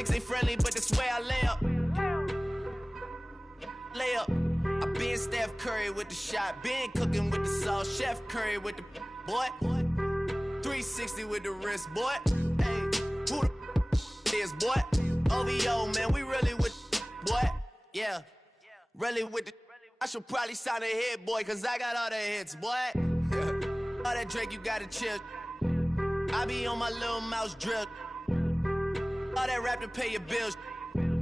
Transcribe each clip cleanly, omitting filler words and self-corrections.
6 ain't friendly, but that's where I lay up. Lay up. I been Steph Curry with the shot, been cooking with the sauce, Chef Curry with the boy. 360 with the wrist, boy. Hey, who the is, boy? OVO, man, we really with boy. Yeah, really with the. I should probably sign a hit, boy, cause I got all the hits, boy. All that Drake, you gotta chill. I be on my little mouse drill. All that rap to pay your bills.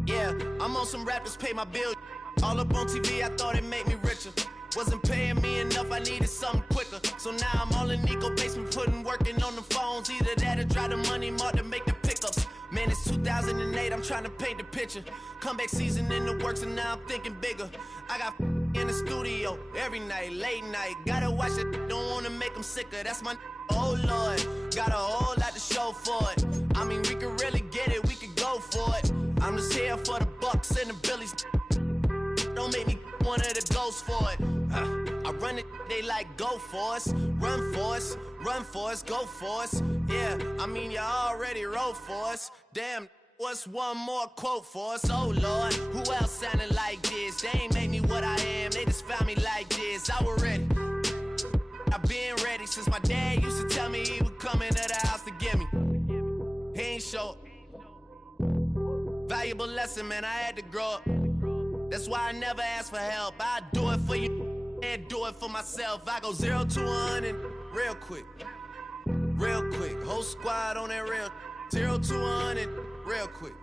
Yeah, I'm on some rappers pay my bills. All up on TV, I thought it made me richer. Wasn't paying me enough, I needed something quicker. So now I'm all in Nico basement, working on the phones. Either that or drive the money mark to make the pickups. Man, it's 2008, I'm trying to paint the picture. Comeback season in the works and now I'm thinking bigger. I got in the studio every night, late night. Gotta watch it, don't wanna make them sicker. That's my oh Lord, got a whole lot to show for it. I mean, we could really get it, we could go for it. I'm just here for the Bucks and the Billies. Don't make me one of the ghosts for it. I run it, they like go for us. Run for us, run for us, go for us. Yeah, I mean you already wrote for us. Damn, what's one more quote for us? Oh Lord, who else sounded like this? They ain't made me what I am, they just found me like this. I was ready, I've been ready since my dad used to tell me he would come into the house to get me. He ain't show. Valuable lesson, man, I had to grow up. That's why I never ask for help. I do it for you and do it for myself. I go 0 to 100 real quick. Real quick. Whole squad on that real. 0 to 100 real quick.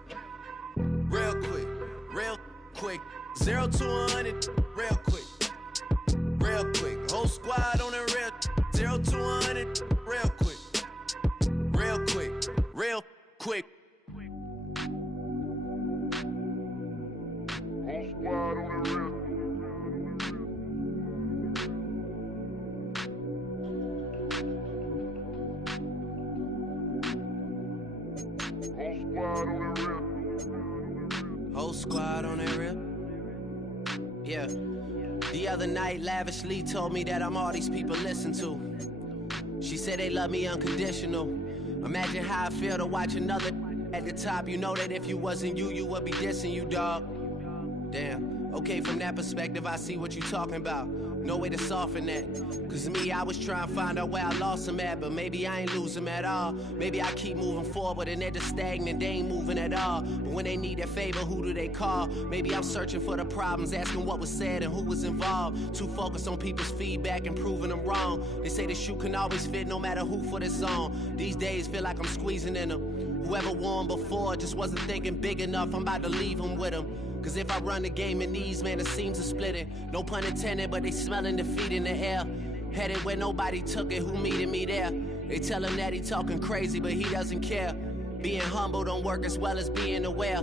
Real quick. Real quick. 0 to 100 real quick. Real quick. Whole squad on that real. 0 to 100 real quick. Real quick. Real quick. Whole squad on the real. Whole squad on that real. Yeah. The other night, lavishly told me that I'm all these people listen to. She said they love me unconditional. Imagine how I feel to watch another at the top. You know that if you wasn't you, you would be dissing you, dog. Damn. Okay, from that perspective, I see what you talking about. No way to soften that. Cause me, I was trying to find out where I lost them at, but maybe I ain't lose them at all. Maybe I keep moving forward and they're just stagnant, they ain't moving at all. But when they need a favor, who do they call? Maybe I'm searching for the problems, asking what was said and who was involved. Too focused on people's feedback and proving them wrong. They say the shoe can always fit no matter who for this song. These days feel like I'm squeezing in them. Whoever wore them before just wasn't thinking big enough, I'm about to leave them with them. Cause if I run the game in these, man, the seams are splitting. No pun intended, but they smelling defeat in the air. Headed where nobody took it, who meeting me there? They tell him that he talking crazy, but he doesn't care. Being humble don't work as well as being aware.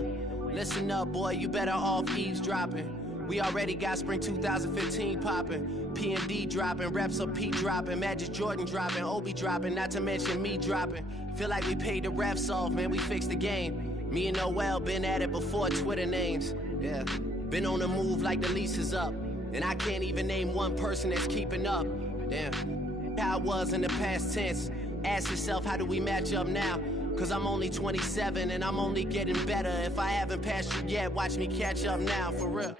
Listen up, boy, you better off eavesdropping. We already got spring 2015 popping. P&D dropping, reps up P dropping, Magic Jordan dropping, Obi dropping, not to mention me dropping. Feel like we paid the refs off, man, we fixed the game. Me and Noel been at it before Twitter names. Yeah, been on the move like the lease is up. And I can't even name one person that's keeping up. Damn, how I was in the past tense. Ask yourself, how do we match up now? Cause I'm only 27 and I'm only getting better. If I haven't passed you yet, watch me catch up now, for real.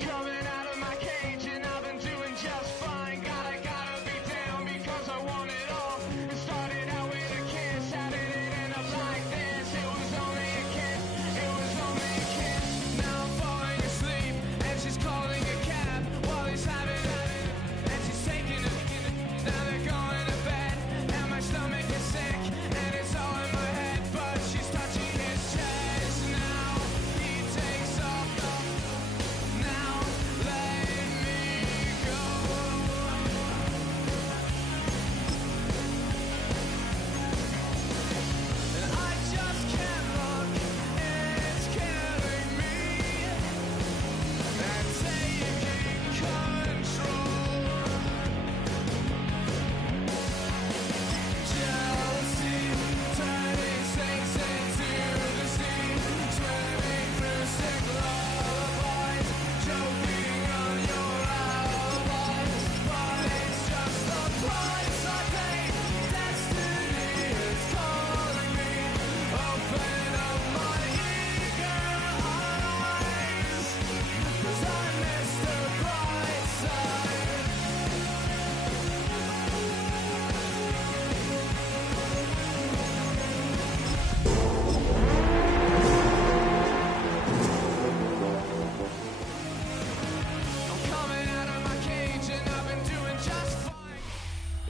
Coming out of my cage and I've been doing just fine. Gotta be down because I want it all. It started out with a kiss, how did it end up like this? It was only a kiss, it was only a kiss. Now I'm falling asleep and she's calling a cab while he's having and she's taking a. Now they're going to bed and my stomach is sick and it's all in my head, but she's touching his chest. Now he takes off. Now let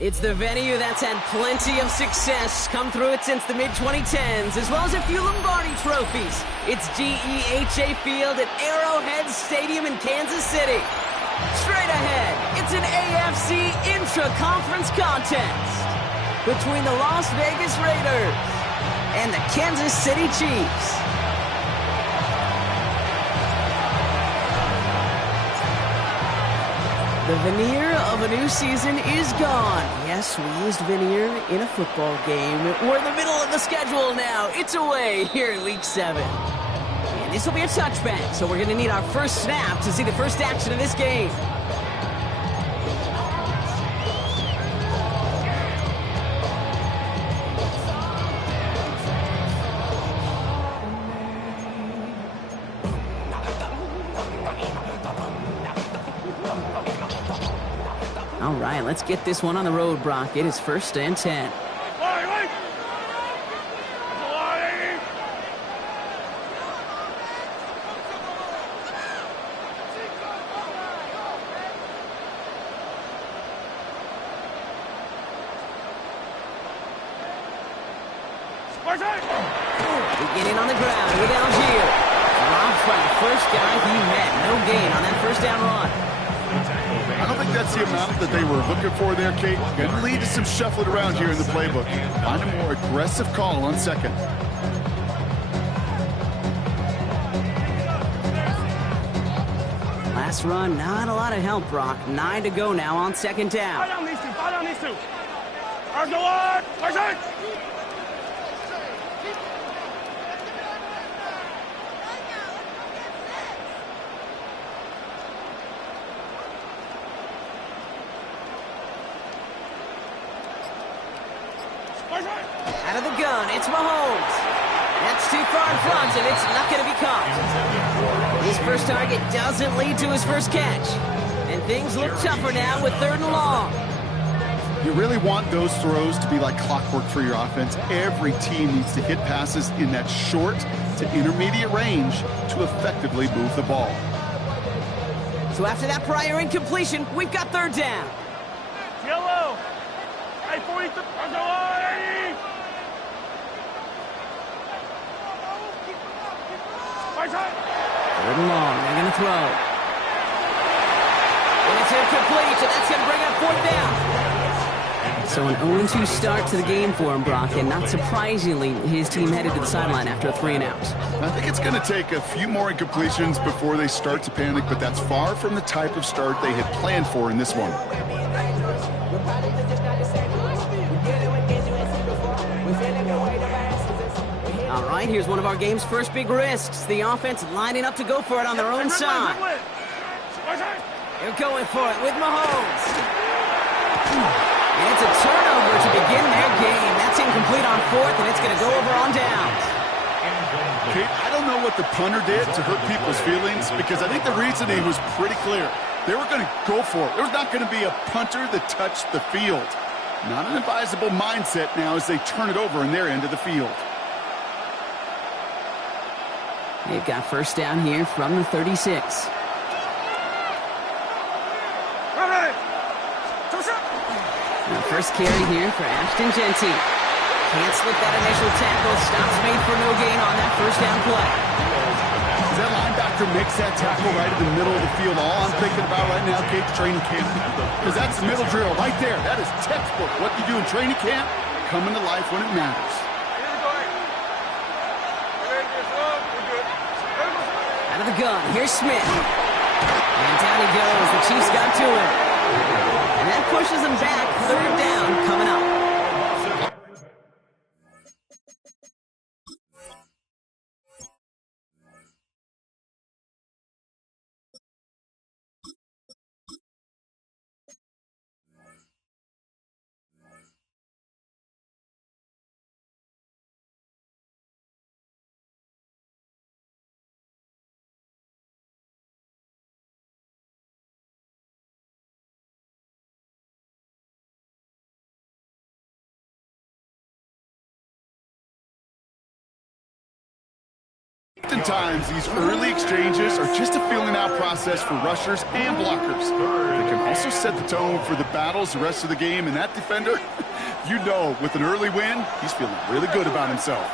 It's the venue that's had plenty of success, come through it since the mid-2010s, as well as a few Lombardi trophies. It's GEHA Field at Arrowhead Stadium in Kansas City. Straight ahead, it's an AFC intra-conference contest between the Las Vegas Raiders and the Kansas City Chiefs. The veneer of a new season is gone. Yes, we used veneer in a football game. We're in the middle of the schedule now. It's away here in Week 7. And this will be a touchback, so we're going to need our first snap to see the first action of this game. All right, let's get this one on the road, Brock. It is 1st and 10. Beginning on the ground with Algier. Dropped by the first guy he met. No gain on that first down run. I don't think that's the amount that they were looking for there, Kate. Going to lead to some shuffling around here in the playbook. Find a more aggressive call on second. Last run, not a lot of help, Brock. 9 to go now on 2nd down. Fire down these two. Fire down these two. Ours go on. Fire. Out of the gun, it's Mahomes. That's too far in front, and it's not going to be caught. His first target doesn't lead to his first catch. And things look tougher now with 3rd and long. You really want those throws to be like clockwork for your offense. Every team needs to hit passes in that short to intermediate range to effectively move the ball. So after that prior incompletion, we've got 3rd down. Yellow. Hey, 43. Ours go on. 3rd and long, they're going to throw. And it's incomplete, and that's going to bring up 4th down. So an 0-2 start to the game for him, Brock, and not surprisingly, his team headed to the sideline after a 3 and out. I think it's going to take a few more incompletions before they start to panic, but that's far from the type of start they had planned for in this one. All right, here's one of our game's first big risks. The offense lining up to go for it on their own side. They're going for it with Mahomes. And it's a turnover to begin their game. That's incomplete on 4th, and it's going to go over on downs. Kate, I don't know what the punter did to hurt people's feelings, because I think the reasoning was pretty clear. They were going to go for it. There was not going to be a punter that touched the field. Not an advisable mindset now as they turn it over in their end of the field. They've got 1st down here from the 36. The first carry here for Ashton Genty. Can't slip that initial tackle. Stops made for no gain on that 1st down play. As that linebacker makes that tackle right in the middle of the field, all I'm thinking about right now, Kate, training camp. Because that's the middle drill right there. That is textbook. What you do in training camp, coming to life when it matters. Out of the gun, here's Smith. And down he goes. The Chiefs got to him. And that pushes them back. 3rd down coming up. Oftentimes, these early exchanges are just a feeling out process for rushers and blockers. They can also set the tone for the battles the rest of the game, and that defender, you know, with an early win, he's feeling really good about himself.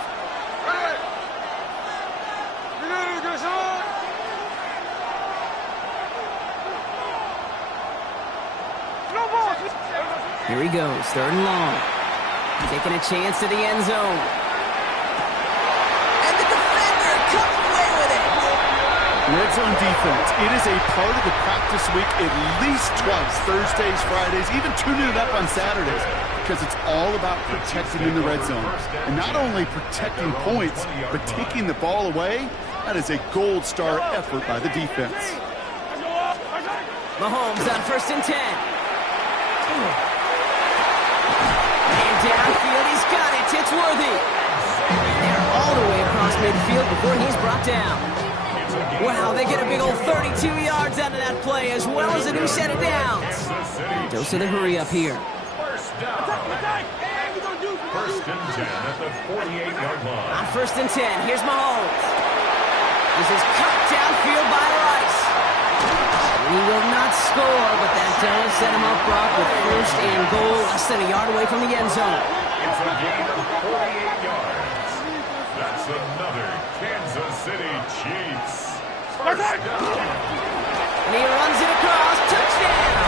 Here he goes, 3rd and long. Taking a chance to the end zone. And the defender comes away with it. Red zone defense, it is a part of the practice week at least twice, Thursdays, Fridays, even tuning it up on Saturdays, because it's all about protecting in the red zone. And not only protecting points, but taking the ball away. That is a gold star effort by the defense. Mahomes on 1st and 10. And downfield, he's got it. It's Worthy. They're all the way across midfield before he's brought down. Wow, they get a big old 32 yards out of that play, as well as a new set of downs. Dose of the hurry up here. First down. 1st and 10 at the 48-yard line. On 1st and 10, here's Mahomes. This is cut downfield by Rice. He will not score, but that does set him up, Brock, with 1st and goal, less than a yard away from the end zone. It's a gain of 48 yards. That's another Kansas City Chiefs. First down. And he runs it across, touchdown!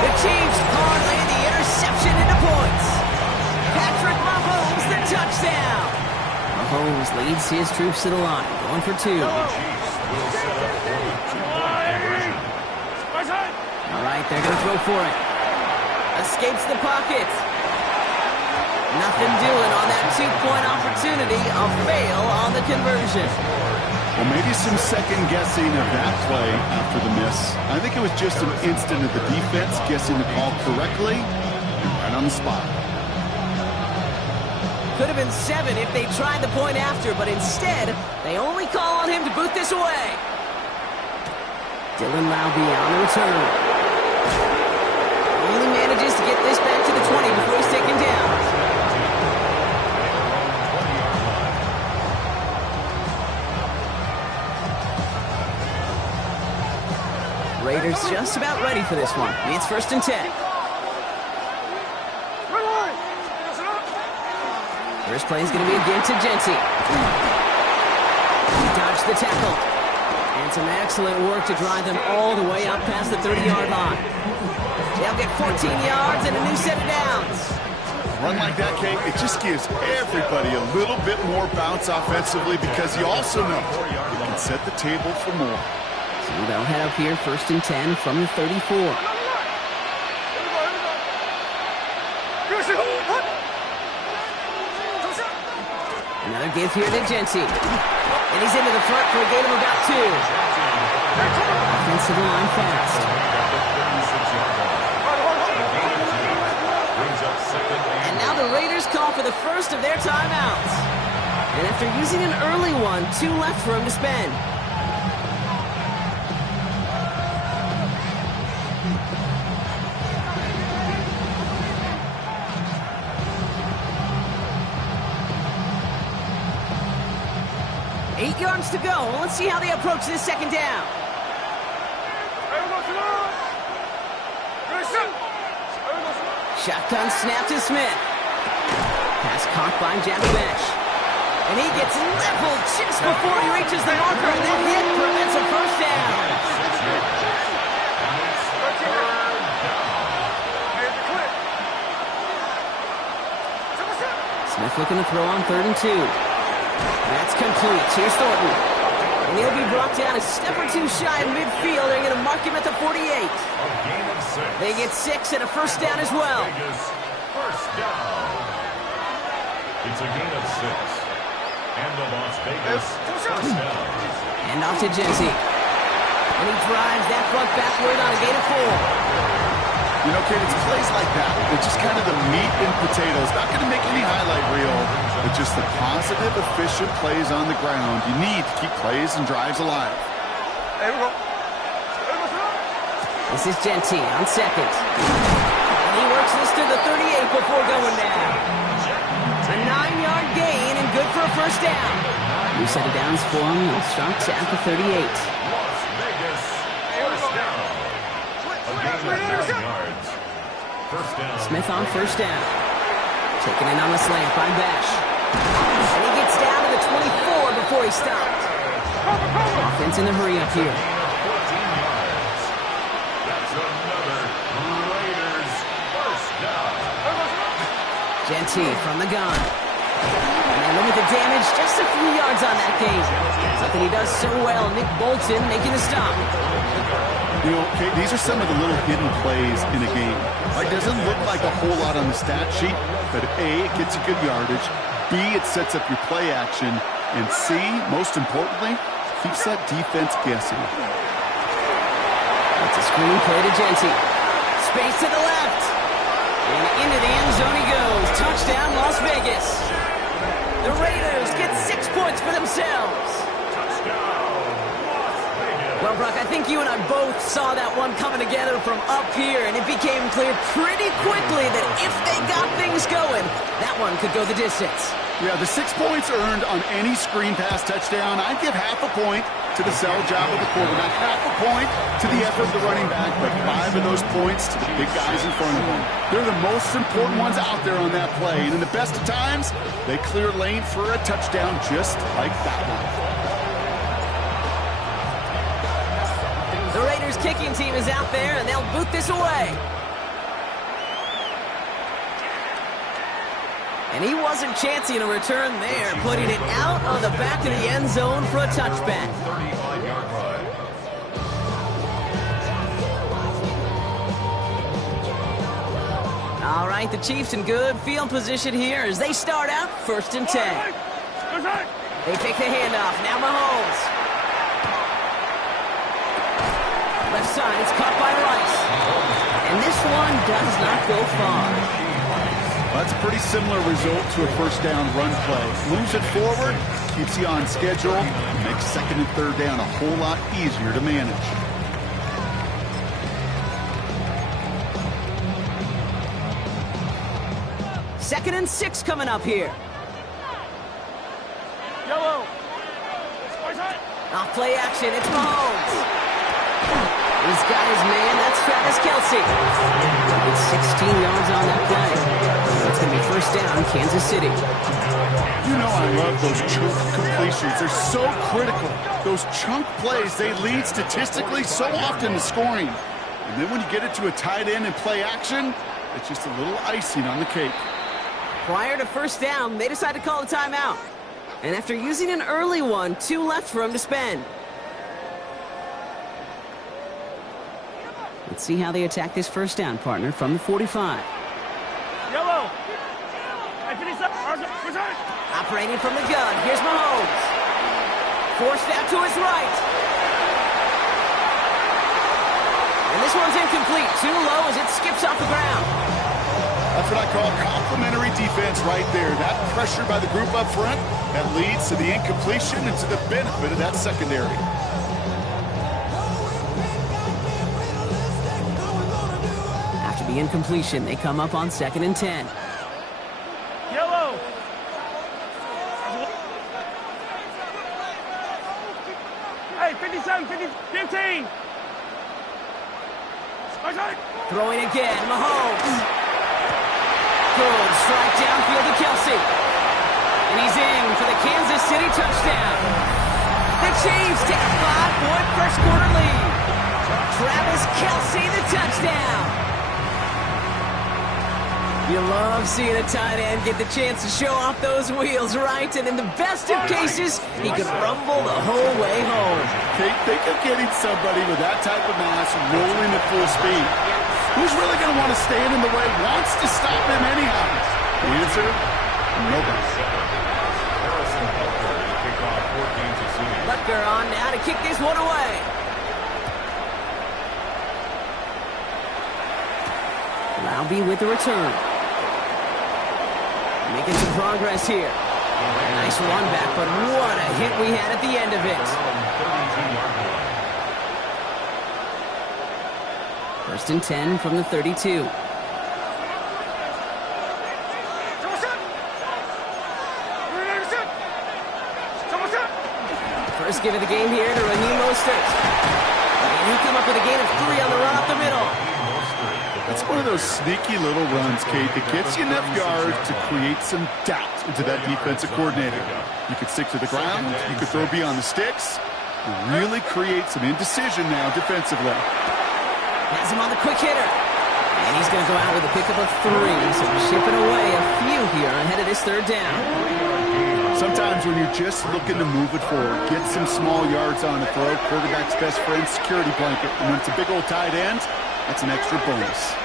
The Chiefs parlay the interception into points. Patrick Mahomes, the touchdown! Mahomes leads his troops to the line, going for 2. The Chiefs will set up for the two-point conversion. All right, they're going to throw for it. Escapes the pocket. Nothing doing on that 2-point opportunity. A fail on the conversion. Well, maybe some second guessing of that play after the miss. I think it was just an instant of the defense guessing the call correctly and right on the spot. Could have been 7 if they tried the point after, but instead, they only call on him to boot this away. Dylan Laube on the return. Only manages to get this back to the 20 before he's taken down. Raiders just about ready for this one. It's 1st and 10. First play is going to be again to Genty. He dodged the tackle. And some excellent work to drive them all the way up past the 30-yard line. They'll get 14 yards and a new set of downs. A run like that, Kate, it just gives everybody a little bit more bounce offensively because you also know you can set the table for more. So they'll head up here, 1st and 10 from the 34. Another give here to Genty. And he's into the front for a gain of about 2. Offensive line fast. And now the Raiders call for the first of their timeouts. And after using an early one, 2 left for him to spend. Eight yards to go. Let's see how they approach this second down. Shotgun snap to Smith. Pass caught by Jakubesh. And he gets leveled just before he reaches the marker, and that hit prevents a first down. Smith looking to throw on 3rd and 2. That's complete. Here's Thornton. And he'll be brought down a step or 2 shy of midfield. They're going to mark him at the 48. They get 6 and a first down as well. First down. It's a gain of 6. And the Las Vegas first down. And off to Genty. And he drives that front backward on a gain of 4. You know, Kate, it's plays like that. They're just kind of the meat and potatoes. Not going to make any highlight reel, but just the positive, efficient plays on the ground. You need to keep plays and drives alive. This is Genty on 2nd. And he works this to the 38 before going down. A 9-yard gain and good for a first down. New set of downs for him. They'll start at the 38. yards. First down. Smith on first down. Taking it on the slant by Bash. And he gets down to the 24 before he stopped. Offense in the hurry up here. 14 yards. That's another Raiders first down. Genty from the gun. And they limit the damage just a few yards on that game. Something he does so well. Nick Bolton making a stop. You know, okay, these are some of the little hidden plays in a game. It doesn't look like a whole lot on the stat sheet, but A, it gets you good yardage. B, it sets up your play action. And C, most importantly, keeps that defense guessing. That's a screen play to Genty. Space to the left. And into the end zone he goes. Touchdown, Las Vegas. The Raiders get 6 points for themselves. Well, Brock, I think you and I both saw that one coming together from up here, and it became clear pretty quickly that if they got things going, that one could go the distance. Yeah, the 6 points earned on any screen pass touchdown. I'd give half a point to the sell job of the quarterback, half a point to the effort of the running back, but 5 of those points to the big guys in front of them. They're the most important ones out there on that play, and in the best of times, they clear lane for a touchdown just like that one. The Raiders kicking team is out there, and they'll boot this away. And he wasn't chancing a return there, putting it out on the back of the end zone for a touchback. 35-yard line. All right, the Chiefs in good field position here as they start out 1st and 10. They take the handoff. Now Mahomes. Left side, it's caught by Rice. And this one does not go far. That's a pretty similar result to a first down run play. Moves it forward, keeps you on schedule, makes 2nd and 3rd down a whole lot easier to manage. Second and 6 coming up here. Yellow. Off play action, it's Mahomes. He's got his man, that's Travis Kelce. It's 16 yards on that play. It's going to be first down, Kansas City. You know I love those chunk completions. They're so critical. Those chunk plays, they lead statistically so often to scoring. And then when you get it to a tight end and play action, it's just a little icing on the cake. Prior to first down, they decide to call a timeout. And after using an early one, 2 left for him to spend. Let's see how they attack this first down, partner, from the 45. Yellow. Operating from the gun, here's Mahomes. Forced out to his right. And this one's incomplete. Too low as it skips off the ground. That's what I call complimentary defense right there. That pressure by the group up front, that leads to the incompletion and to the benefit of that secondary. After the incompletion, they come up on 2nd and 10. Yellow. Hey, 57, 15. Throwing again, Mahomes. Good strike downfield to Kelce. And he's in for the Kansas City touchdown. The Chiefs take a 5-point first quarter lead. Travis Kelce, the touchdown. You love seeing a tight end get the chance to show off those wheels, right? And in the best of cases, he could rumble the whole way home. Think of getting somebody with that type of mass rolling at full speed. Who's really going to want to stand in the way, wants to stop him anyhow? The answer, nobody. Butker on now to kick this one away. Laube with the return. Making some progress here. Nice run back, but what a hit we had at the end of it. 1st and 10 from the 32. First give of the game here to Raheem Mostert. And he come up with a gain of 3 on the run up the middle. That's one of those sneaky little runs, Kate, that gets you enough yards to create some doubt into that defensive coordinator. You could stick to the ground, you could throw beyond the sticks, and really create some indecision now defensively. Has him on the quick hitter. And he's going to go out with a pickup of 3, so chipping away a few here ahead of this third down. Sometimes when you're just looking to move it forward, get some small yards on the throw, quarterback's best friend, security blanket. And when it's a big old tight end, that's an extra bonus.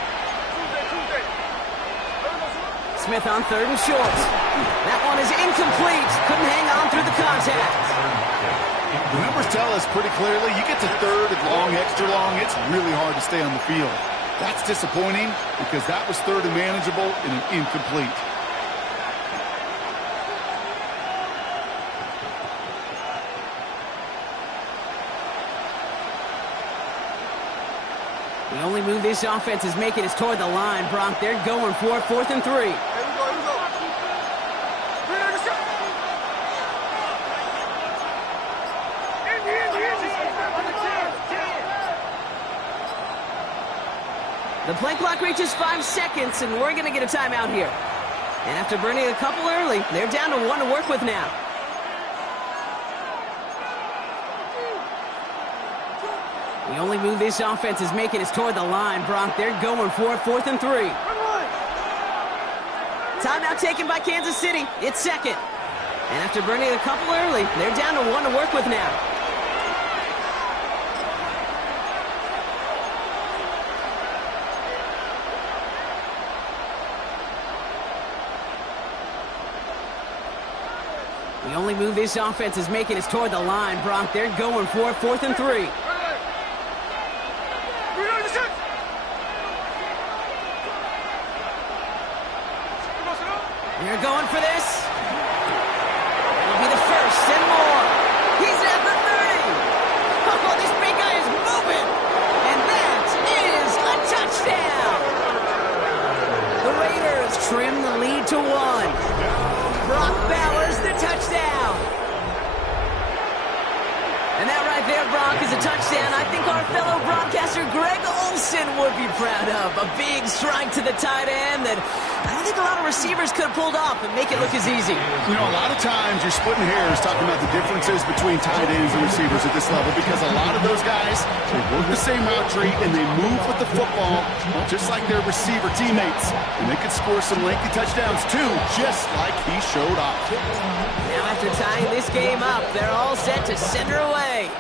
Smith on 3rd and short. That one is incomplete. Couldn't hang on through the contact. The numbers tell us pretty clearly, you get to 3rd and long, extra long, it's really hard to stay on the field. That's disappointing because that was 3rd and manageable and an incomplete. The only move this offense is making is toward the line, Brock. They're going for it, 4th and 3. Here we go. The play clock reaches 5 seconds, and we're going to get a timeout here. And after burning a couple early, they're down to 1 to work with now. The only move this offense is making is toward the line, Brock. They're going for it, 4th and 3. Timeout taken by Kansas City. It's 2nd. And after burning a couple early, they're down to 1 to work with now. The only move this offense is making is toward the line, Brock. They're going for it, 4th and 3. They're going for this. It'll be the first and more. He's at the 30. Oh, this big guy is moving. And that is a touchdown. The Raiders trim the lead to 1. Brock Bowers, the touchdown. And that right there, Brock, is a touchdown I think our fellow broadcaster Greg Olsen would be proud of. A big strike to the tight end that I don't think a lot of receivers could have pulled off and make it look as easy. You know, a lot of times you're splitting hairs talking about the differences between tight ends and receivers at this level because a lot of those guys, they work the same route tree and they move with the football just like their receiver teammates. And they could score some lengthy touchdowns too, just like he showed off. Now after tying this game up, they're all set to send her away.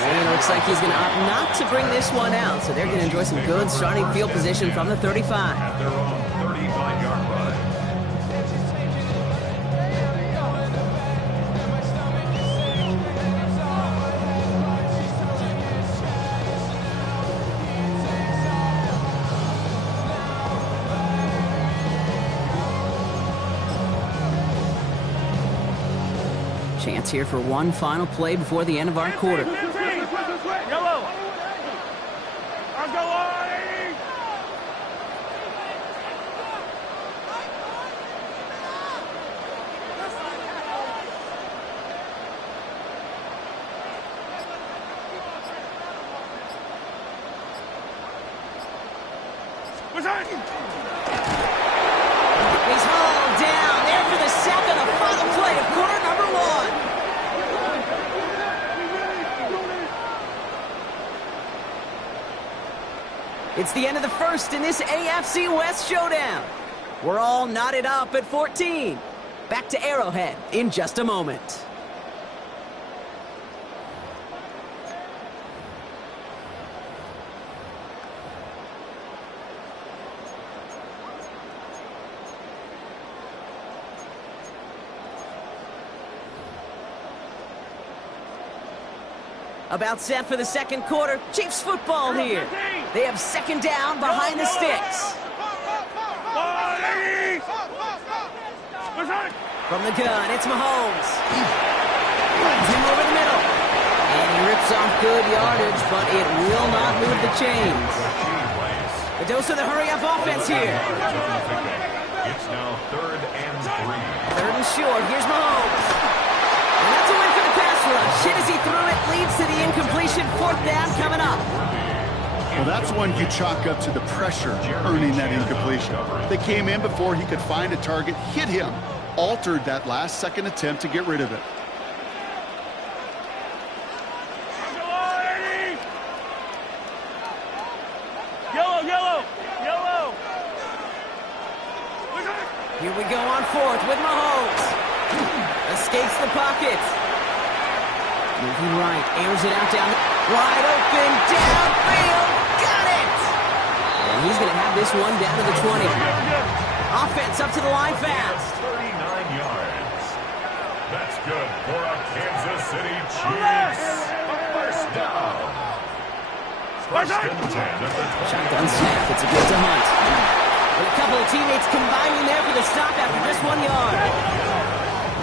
And it looks like he's going to opt not to bring this one out, so they're going to enjoy some good starting field position from the 35. At their own 35-yard line. Chance here for one final play before the end of our quarter. Yellow. I'll go on. He's hauled down there for the sack on the final play of quarter number 1. It's the end of the first in this AFC West showdown. We're all knotted up at 14. Back to Arrowhead in just a moment. About set for the second quarter. Chiefs football here. They have second down behind the sticks. From the gun, it's Mahomes. Runs him over the middle. And he rips off good yardage, but it will not move the chains. The dose of the hurry-up offense here. It's now 3rd and 3. 3rd and short. Here's Mahomes. And that's a win for the pass rush. Hit as he threw it, leads to the incompletion, 4th down coming up. Well, that's one you chalk up to the pressure earning that incompletion. They came in before he could find a target, hit him, altered that last-second attempt to get rid of it. Here we go on 4th with Mahomes. Escapes the pocket. Moving right, airs it out down. Wide open, downfield. Got it! And he's going to have this one down to the 20. Offense up to the line fast. 39 yards. That's good for a Kansas City Chiefs. First down. First and 10 at the 20. Shotgun snap. It's a good to Hunt. And a couple of teammates combining there for the stop after just 1 yard.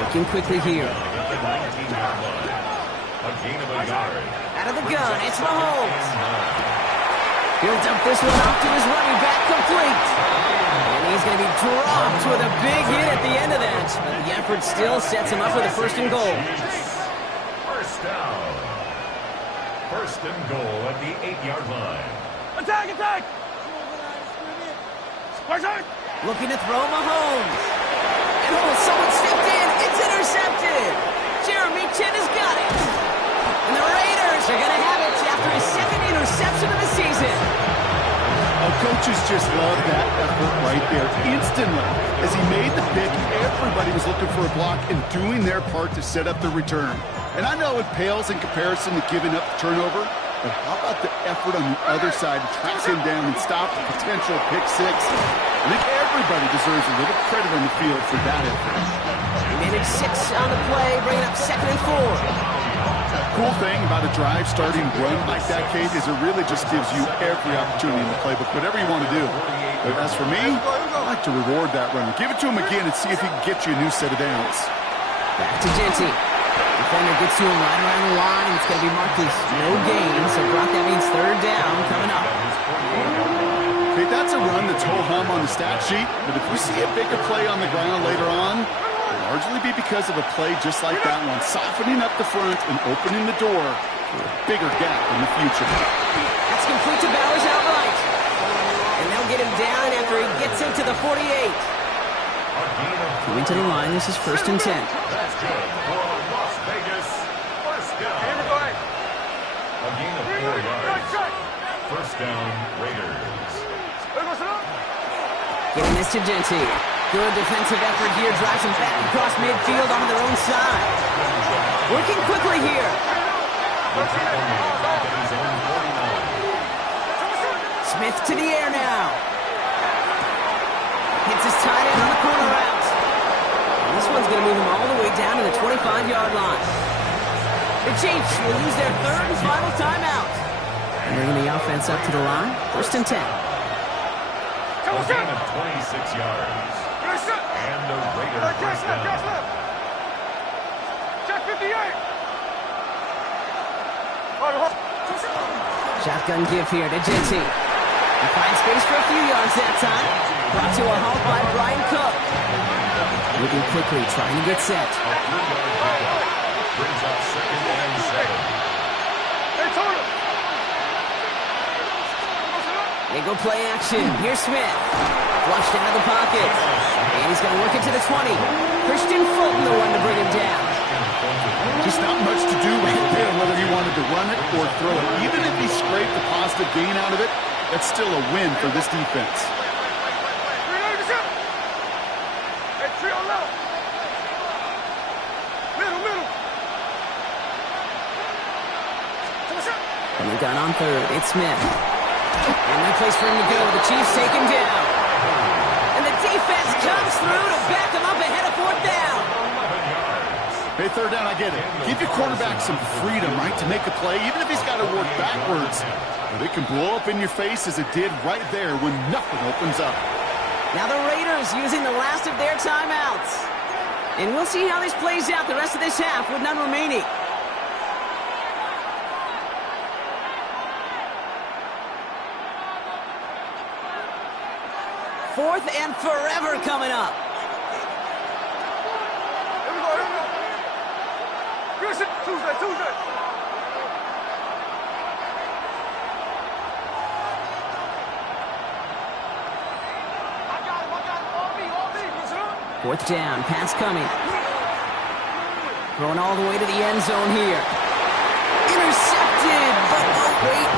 Looking quickly here. A gain of a yard. Out of the gun, it's Mahomes. He'll dump this one off to his running back, complete. And he's going to be dropped with a big hit at the end of that. But the effort still sets him up with a 1st and goal. First down. First and goal at the 8-yard line. Attack, attack! Looking to throw Mahomes. And someone stepped in. It's intercepted. Jeremy Chin has got it. And the Raiders are going to have it after his 2nd interception of the season. Coaches just love that effort right there. Instantly, as he made the pick, everybody was looking for a block and doing their part to set up the return. And I know it pales in comparison to giving up the turnover, but how about the effort on the other side to track him down and stop the potential pick 6? I think everybody deserves a little credit on the field for that effort. He made it 6 on the play, bringing up 2nd and 4. Cool thing about a drive starting run like that, Kate, is it really just gives you every opportunity in the playbook, whatever you want to do. But as for me, I like to reward that runner. Give it to him again and see if he can get you a new set of downs. Back to Genty. Defender gets to him right around the line. It's going to be marked as no gain, so Brock, that means 3rd down coming up. Okay, that's a run that's ho-hum on the stat sheet, but if we see a bigger play on the ground later on, it'll largely be because of a play just like that one, softening up the front and opening the door for a bigger gap in the future. That's complete to Bowers outright. And they'll get him down after he gets into the 48. Coming to the line, this is 1st and 10. That's good for Las Vegas. First down. A gain of 4 yards. First down, Raiders. Giving this to Genty. Good defensive effort here. Drives him back across midfield onto their own side. Working quickly here. Smith to the air now. Hits his tight end on the corner route. And this one's going to move him all the way down to the 25-yard line. The Chiefs will use their 3rd and final timeout. And bringing the offense up to the line. 1st and 10. A gain of 26 yards. And the Raiders first down. Check 58! Shotgun give here to Genty. He finds space for a few yards that time. Brought to a halt by Brian Cook. Moving quickly, trying to get set. Brings up 2nd and 7. They go play action. Here's Smith. Flushed out of the pocket. And he's going to work it to the 20. Christian Fulton, the one to bring him down. Just not much to do right there, whether he wanted to run it or throw it. Even if he scraped a positive gain out of it, that's still a win for this defense. And the gun on 3rd. It's Smith. And no place for him to go. The Chiefs take him down. And the defense comes through to back him up ahead of 4th down. Hey, 3rd down, I get it. Give your quarterback some freedom, right, to make a play, even if he's got to work backwards. But it can blow up in your face as it did right there when nothing opens up. Now the Raiders using the last of their timeouts. And we'll see how this plays out the rest of this half with none remaining. Fourth and forever coming up. Tuesday. 4th down, pass coming. Throwing all the way to the end zone here. Intercepted, but oh, wait.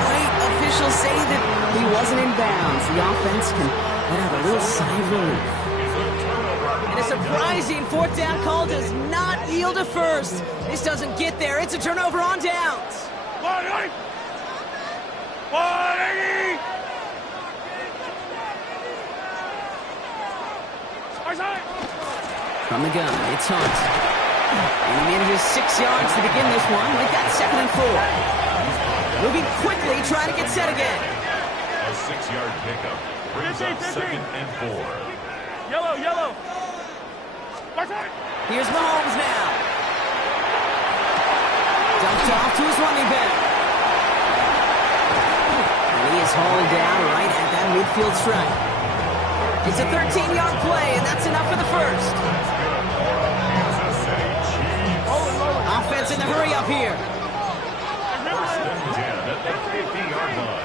Officials say that he wasn't in bounds. The offense can let out a little sigh of relief. And a surprising 4th down call does not yield a first. This doesn't get there. It's a turnover on downs. 180! From the gun, it's Hunt. And he manages 6 yards to begin this one. They've got 2nd and 4. Moving quickly, trying to get set again. A 6-yard pickup brings up 2nd and 4. Yellow! Here's Mahomes now. Dumped off to his running back. And he is hauled down right at that midfield stripe. It's a 13-yard play, and that's enough for the first. Offense in the hurry up here. First and 10 at the 50-yard line.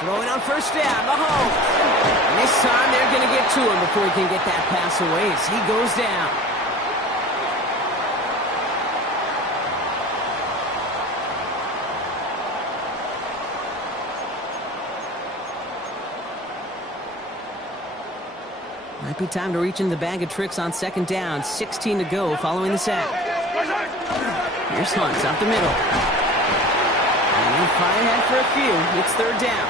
Throwing on 1st down, Mahomes. And this time they're going to get to him before he can get that pass away as he goes down. Might be time to reach in the bag of tricks on 2nd down. 16 to go following the sack. Here's Hunt up the middle. And he'll fire ahead for a few. It's 3rd down.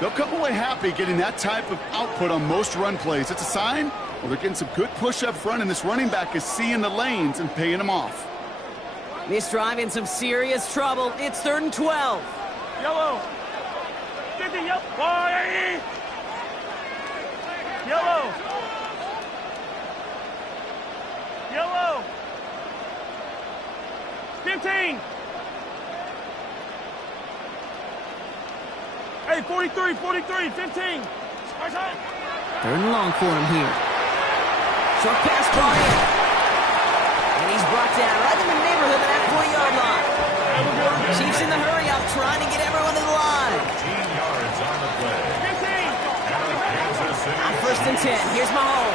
They'll come away happy getting that type of output on most run plays. It's a sign, well, they're getting some good push up front, and this running back is seeing the lanes and paying them off. This drive in some serious trouble. It's 3rd and 12. Yellow! 50, yellow! 180! Yellow! 15! Hey, 43, 15! 3rd and long for him here. Short pass Bryant. And he's brought down right in the neighborhood of that 40-yard line. Chiefs in the hurry up, trying to get everyone to the line. 15 yards on the play. 15! On 1st and 10, here's Mahomes.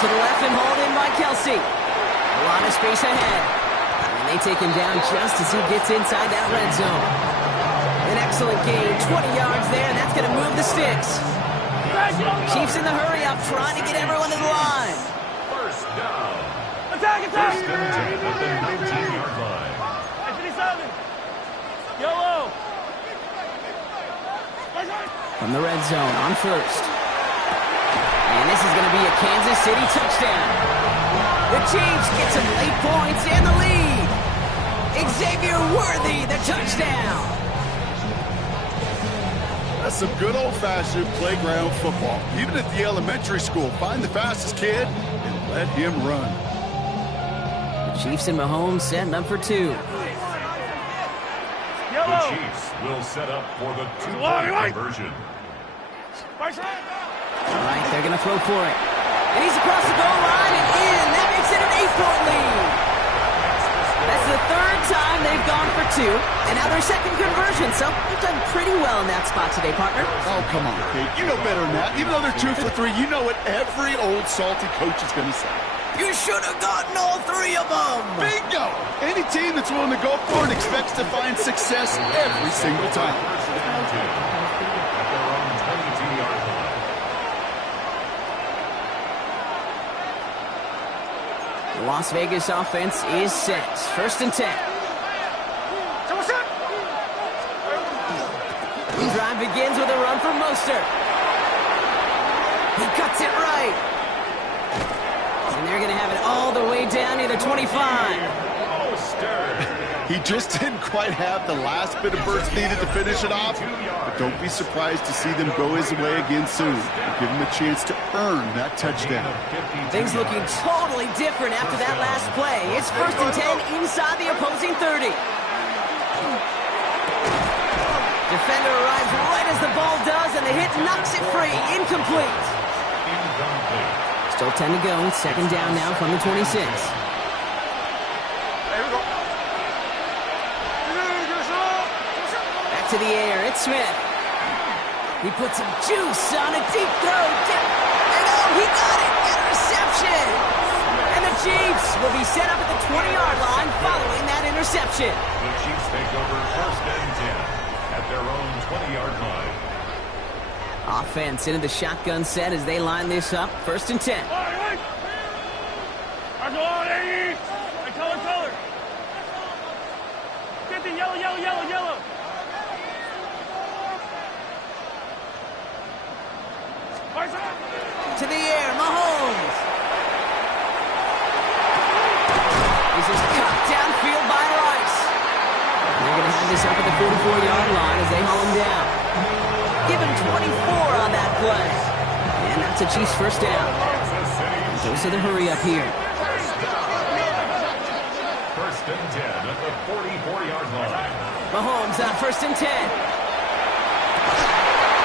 To the left and hauled in by Kelsey. A lot of space ahead. And they take him down just as he gets inside that red zone. An excellent gain, 20 yards there, and that's going to move the sticks. Chiefs in the hurry up, trying to get everyone to the line. First down. Attack! First and 10 at the 19-yard line. 57! Yellow! From the red zone on 1st. And this is going to be a Kansas City touchdown. The Chiefs get some late points and the lead. Xavier Worthy, the touchdown. That's some good old-fashioned playground football. Even at the elementary school, find the fastest kid and let him run. The Chiefs and Mahomes setting up for 2. The Chiefs will set up for the 2-point conversion. All right, they're going to throw for it. And he's across the goal line and in. That makes it an 8-point lead. That's the 3rd time they've gone for 2. And now their 2nd conversion. So they've done pretty well in that spot today, partner. Oh, come on, Kate. You know better than that. Even though they're 2 for 3, you know what every old salty coach is going to say. You should have gotten all 3 of them. Bingo! Any team that's willing to go for it expects to find success every single time. The Las Vegas offense is set. 1st and 10. The drive begins with a run from Mostert. He cuts it right. And they're going to have it all the way down near the 25. He just didn't quite have the last bit of burst needed to finish it off. But don't be surprised to see them go his way again soon. Give him a chance to earn that touchdown. Things looking totally different after that last play. It's 1st and 10 inside the opposing 30. Defender arrives right as the ball does, and the hit knocks it free. Incomplete. Still 10 to go. 2nd down now from the 26. Back to the air. It's Smith. He put some juice on a deep throw. And oh, he got it! Interception! And the Chiefs will be set up at the 20-yard line following that interception. The Chiefs take over 1st and 10 at their own 20-yard line. Offense into the shotgun set as they line this up. 1st and 10. Color. Get the yellow. To the air, Mahomes. This is cut downfield by Rice. They're going to have this up at the 44-yard line as they haul him down. Give him 24 on that play. And that's a Chiefs 1st down. Goes to the hurry up here. 1st and 10 at the 44-yard line. Mahomes on 1st and 10.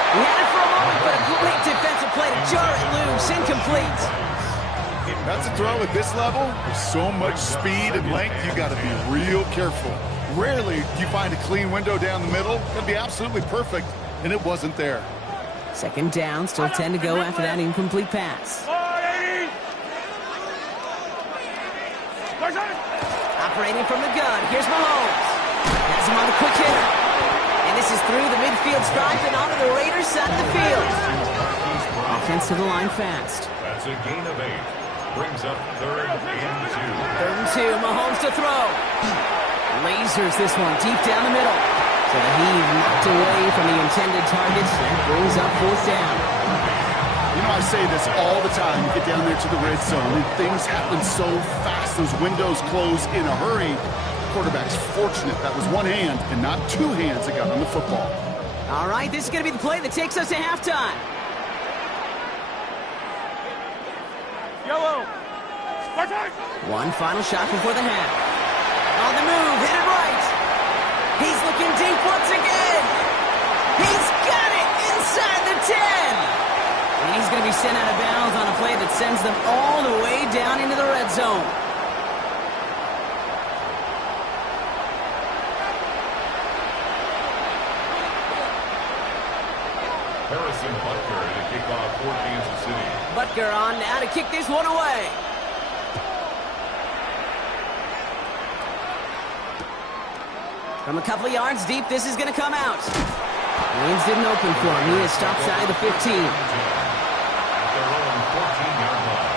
He had it for a moment, but a great defensive play to jar it loose. Incomplete. That's a throw at this level. With so much speed and length, you got to be real careful. Rarely do you find a clean window down the middle. It'd be absolutely perfect, and it wasn't there. 2nd down, still 10 to go after that incomplete pass. Operating from the gun, here's Mahomes. Has him on the quick hitter. And this is through the midfield stripe and onto the Raiders side of the field. Offense to the line fast. That's a gain of 8. Brings up 3rd and 2. 3rd and 2, Mahomes to throw. Lasers this one deep down the middle. So the heave knocked away from the intended targets and brings up 4th down. You know, I say this all the time. You get down there to the red zone, and things happen so fast. Those windows close in a hurry. Quarterback's fortunate that was one hand and not two hands that got on the football. All right, this is going to be the play that takes us to halftime. Yellow. One final shot before the half. On the move, hit it right. He's looking deep once again. He's got it inside the 10. And he's going to be sent out of bounds on a play that sends them all the way down into the red zone. Harrison Butker to kick off for Kansas City. Butker on now to kick this one away. From a couple of yards deep, this is going to come out. Lanes didn't open for him. He is stopped shy of the 15. At their own 14-yard line.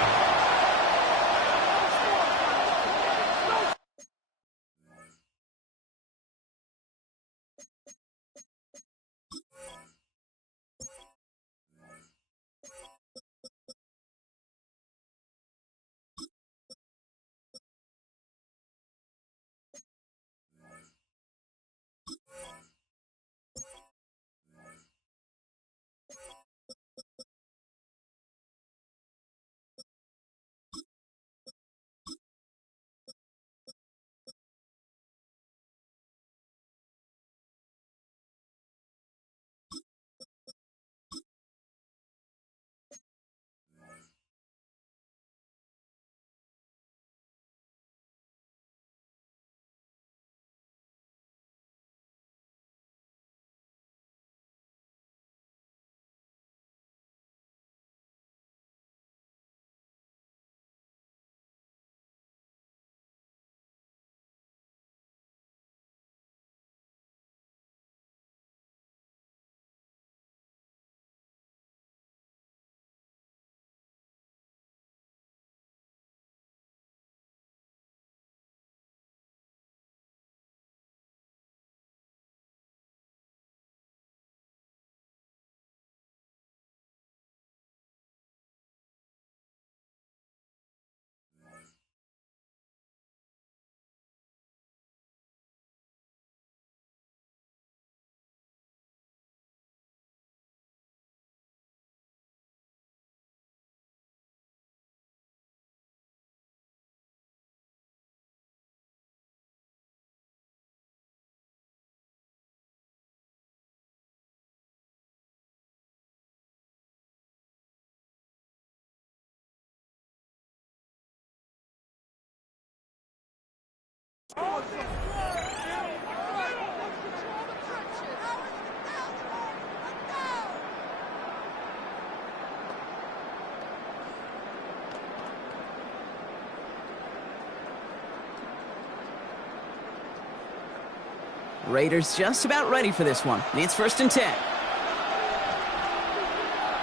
Raiders just about ready for this one. It's 1st and 10.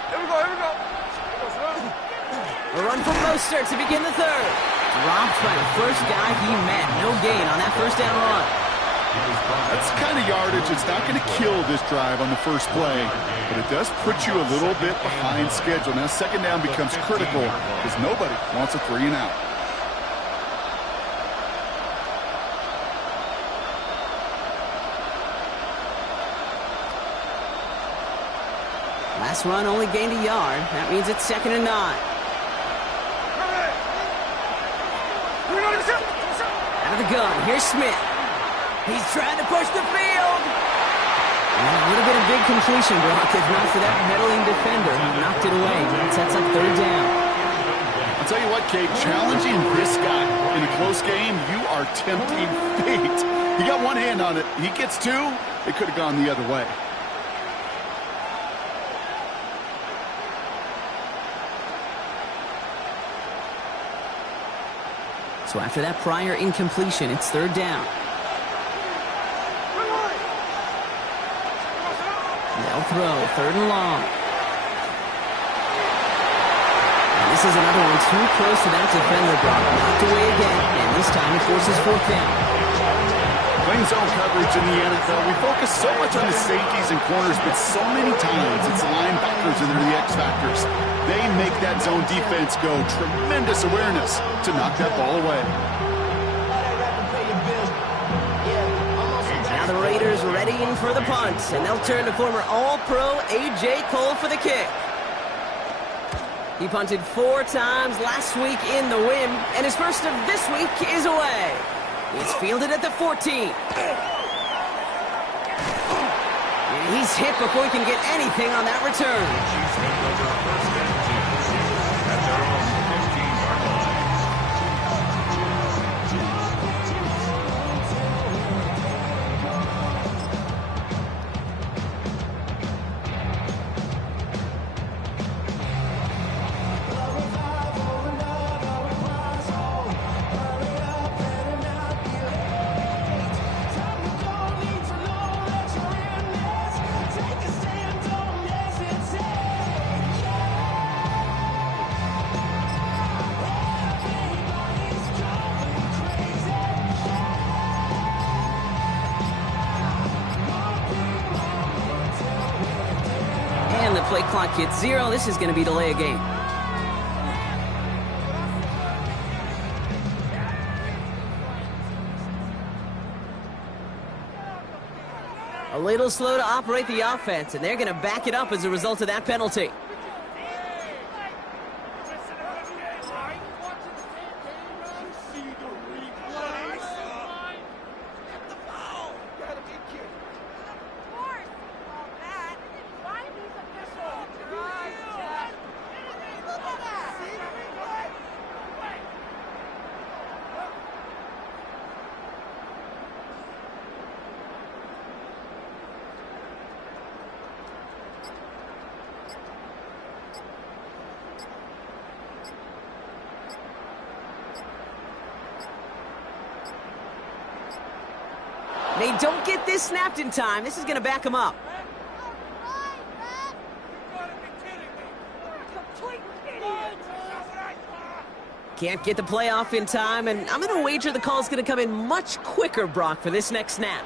Here we go. A run from Mostert to begin the 3rd. Dropped by the first guy he met. No gain on that 1st down run. That's the kind of yardage that's not going to kill this drive on the first play, but it does put you a little bit behind schedule. Now 2nd down becomes critical because nobody wants a 3 and out. Last run only gained a yard. That means it's 2nd and 9. Out of the gun, here's Smith. He's trying to push the field. And it would have been a big completion, Brock, if not for that meddling defender who knocked it away. It sets up 3rd down. I'll tell you what, Kate, challenging this guy in a close game, you are tempting fate. He got one hand on it. He gets 2. It could have gone the other way. So after that prior incompletion, it's 3rd down. They'll throw, 3rd and long. And this is another one too close to that defender, Brock. Knocked away again, and this time it forces 4th down. Playing zone coverage in the NFL, we focus so much on the safeties and corners, but so many times it's the linebackers and they're the X factors. They make that zone defense go. Tremendous awareness to knock that ball away. Now the Raiders readying for the punt, and they'll turn to former All-Pro A.J. Cole for the kick. He punted 4 times last week in the win, and his first of this week is away. It's fielded at the 14. And he's hit before he can get anything on that return. And the play clock hits 0. This is going to be delay a game. A little slow to operate the offense, and they're going to back it up as a result of that penalty. They don't get this snapped in time. This is going to back them up. Can't get the play off in time, and I'm going to wager the call's going to come in much quicker, Brock, for this next snap.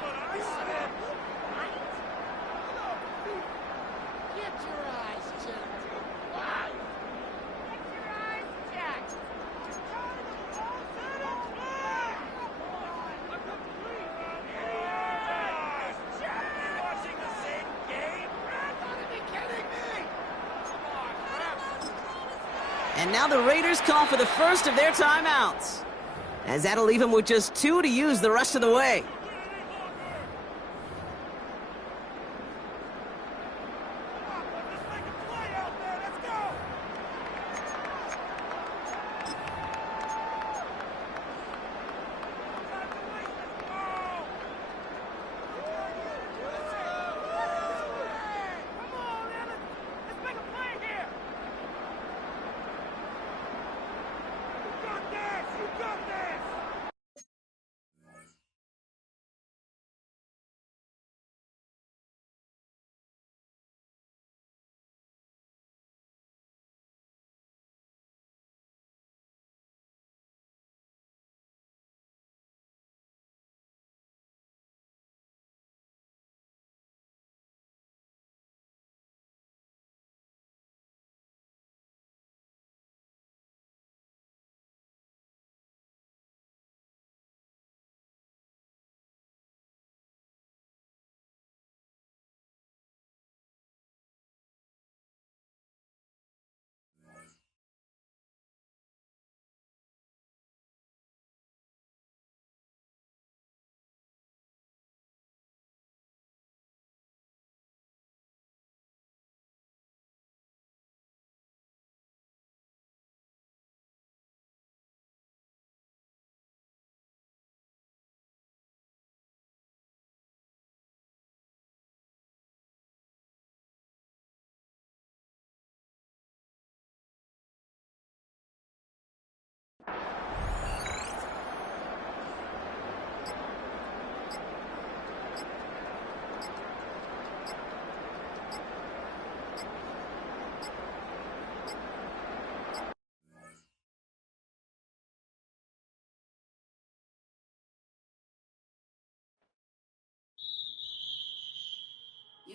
And now the Raiders call for the first of their timeouts, as that'll leave them with just 2 to use the rest of the way.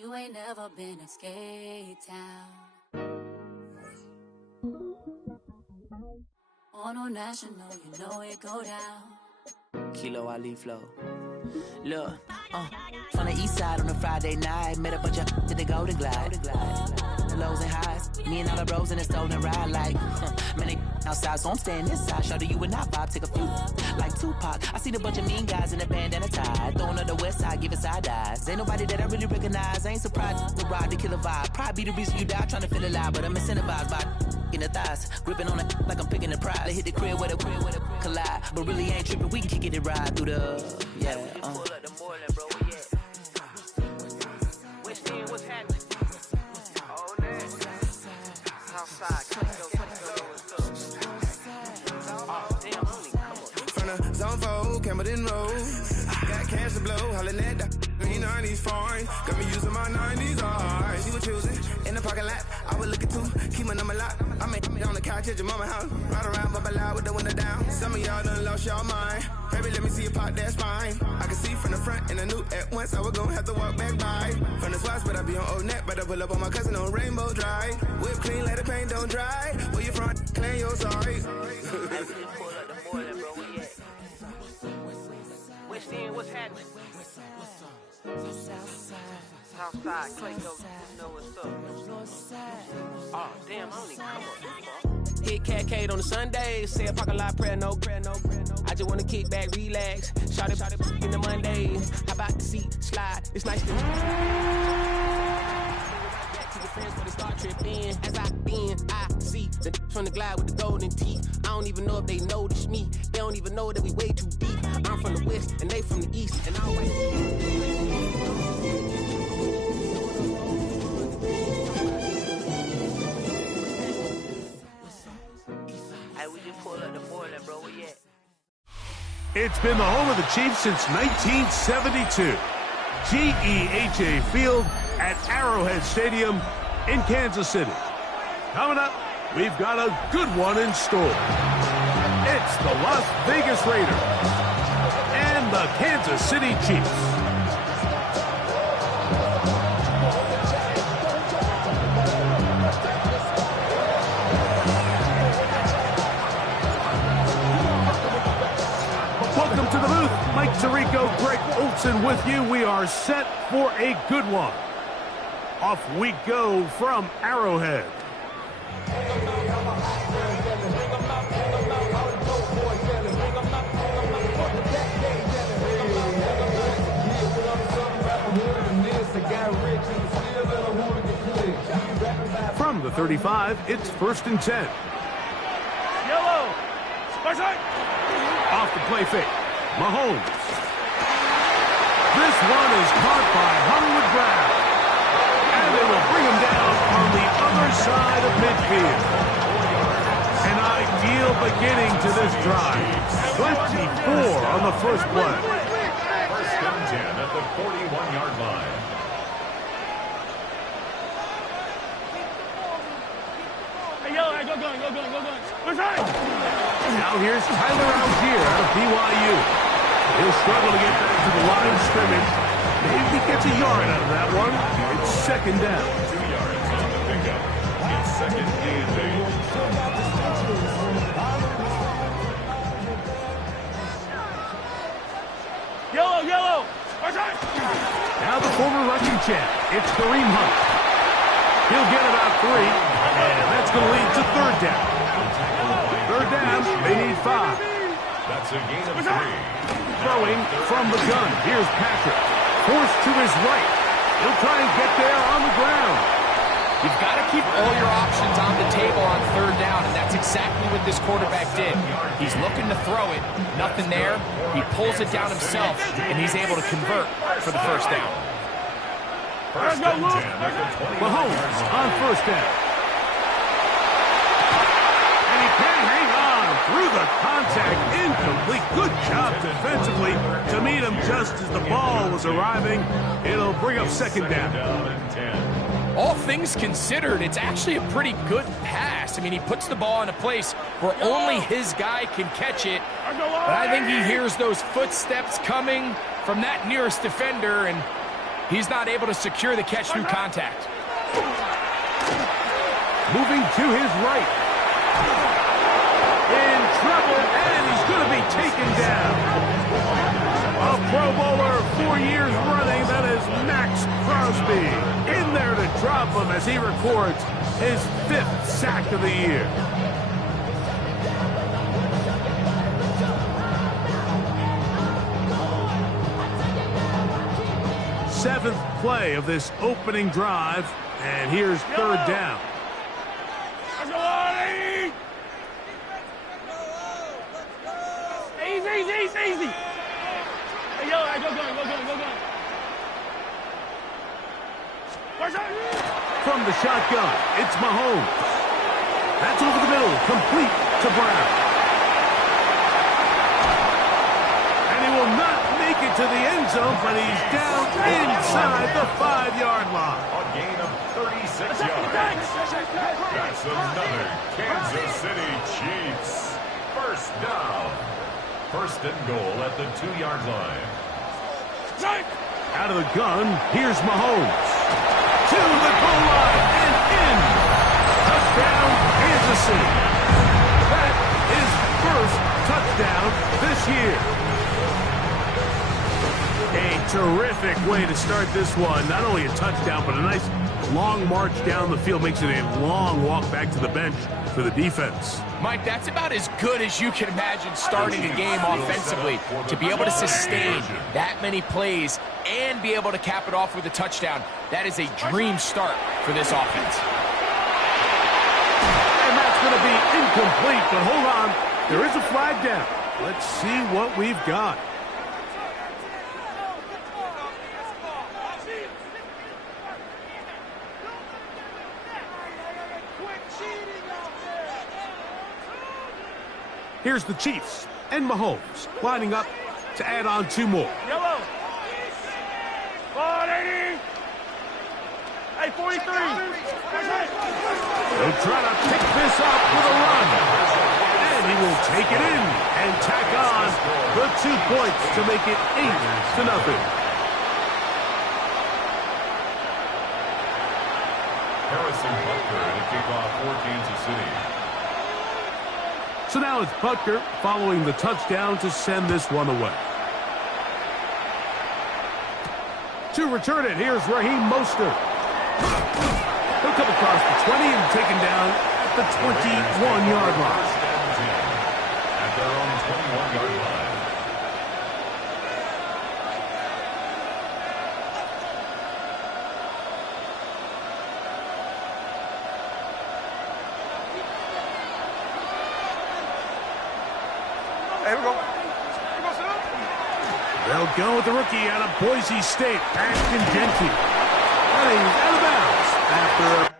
You ain't never been in skate town. On no national, you know it go down. Kilo Ali Flow. Look, from the east side on a Friday night, met a bunch of to the Golden Glide. The lows and highs, me and all the bros in a stolen ride like, man, they outside, so I'm staying inside. Show you and I vibe, take a few, like Tupac. I seen a bunch of mean guys in a band and a tie, throwing up the west side, giving side eyes. Ain't nobody that I really recognize, I ain't surprised to ride the killer vibe. Probably be the reason you die, trying to feel alive, but I'm incentivized by in the thighs, gripping on it like I'm picking the prize. They hit the crib with a collide, but really ain't tripping. We can kick it and ride through the What's happening? Oh, man. Southside, From the zone 4, Campbellton Road. Got cash to blow, hollering at the green 90s foreign. Got me using my 90s eyes. You were choosing in the parking lot. I was looking too, keep my number locked. I made on the couch at your mama house. Ride around, bubble loud with the window down. Some of y'all done lost y'all mind. Baby, let me see you pop that spine. I can see from the front and I knew at once I was gonna have to walk back by. From the spots, but I be on Old Neck. But I pull up on my cousin on Rainbow Drive. Whip clean, let the paint don't dry. Where you from? Clean your sorry. West End, what's happening? Southside, Clayco, you know what's up. Oh, damn, I don't even come up. Hit Catcade on the Sundays, say a parking lot prayer, no. I just wanna kick back, relax, shout it in the Mondays. How about the seat slide? It's nice to to your friends before they start tripping. As I bend, I see the from the glide with the golden teeth. I don't even know if they notice me. They don't even know that we way too deep. I'm from the west and they from the east, and I always. Hey, we just pulled up the Portland, bro. Where you at? It's been the home of the Chiefs since 1972. GEHA Field at Arrowhead Stadium in Kansas City. Coming up, we've got a good one in store. It's the Las Vegas Raiders and the Kansas City Chiefs. Welcome to the booth. Mike Tirico, Greg Olson with you. We are set for a good one. Off we go from Arrowhead. From the 35, it's 1st and 10. Yellow. Off the play fake. Mahomes. This one is caught by Hollywood Brown. And they will bring him down on the other side of midfield. An ideal beginning to this drive. 24 on the first play. 1st and 10 at the 41-yard line. Hey, yo, go. Now here's Tyler Algier out of BYU. He'll struggle to get back to the line of scrimmage. Maybe he gets a yard out of that one. It's 2nd down. 2 yards on the pickup. It's 2nd and 8. Yellow. Now the former rushing champ. It's Kareem Hunt. He'll get about 3, and that's going to lead to 3rd down. 3rd down, they need 5. That's a gain of 3. Throwing from the gun. Here's Patrick. Forced to his right. He'll try and get there on the ground. You've got to keep all your options on the table on 3rd down, and that's exactly what this quarterback did. He's looking to throw it. Nothing there. He pulls it down himself, and he's able to convert for the 1st down. 1st and 10 at the 20. Mahomes on 1st down. And he can't hang on through the contact. Incomplete. Good job defensively to meet him just as the ball was arriving. It'll bring up 2nd down. All things considered, it's actually a pretty good pass. I mean, he puts the ball in a place where only his guy can catch it. But I think he hears those footsteps coming from that nearest defender, and He's not able to secure the catch through contact. Moving to his right. In trouble, and he's going to be taken down. A Pro Bowler 4 years running, that is Max Crosby. In there to drop him as he records his 5th sack of the year. Seventh play of this opening drive, and here's 3rd down. Easy. Hey, yo, go. From the shotgun, it's Mahomes. That's over the middle, complete to Brown. And he will not make it to the end zone, but he's down inside the 5-yard line. A gain of 36 yards. That's another Kansas City Chiefs. First down. First and goal at the 2-yard line. Out of the gun, here's Mahomes. To the goal line and in. Touchdown, Kansas City. That is first touchdown this year. A terrific way to start this one. Not only a touchdown, but a nice long march down the field. Makes it a long walk back to the bench for the defense. Mike, that's about as good as you can imagine starting a game offensively. To be able to sustain that many plays and be able to cap it off with a touchdown, that is a dream start for this offense. And that's going to be incomplete, but hold on. There is a flag down. Let's see what we've got. Here's the Chiefs and Mahomes lining up to add on 2 more. Yellow. 40. Hey, 43. They'll try to pick this up with a run. And he will take it in and tack on the 2 points to make it 8-0. Harrison Butker to kick off for Kansas City. So now it's Butker following the touchdown to send this one away. To return it, here's Raheem Mostert. He'll come across the 20 and taken down at the 21-yard line. At their own 21-yard line. They'll go with the rookie out of Boise State, Ashton Genty. Running out of bounds after a...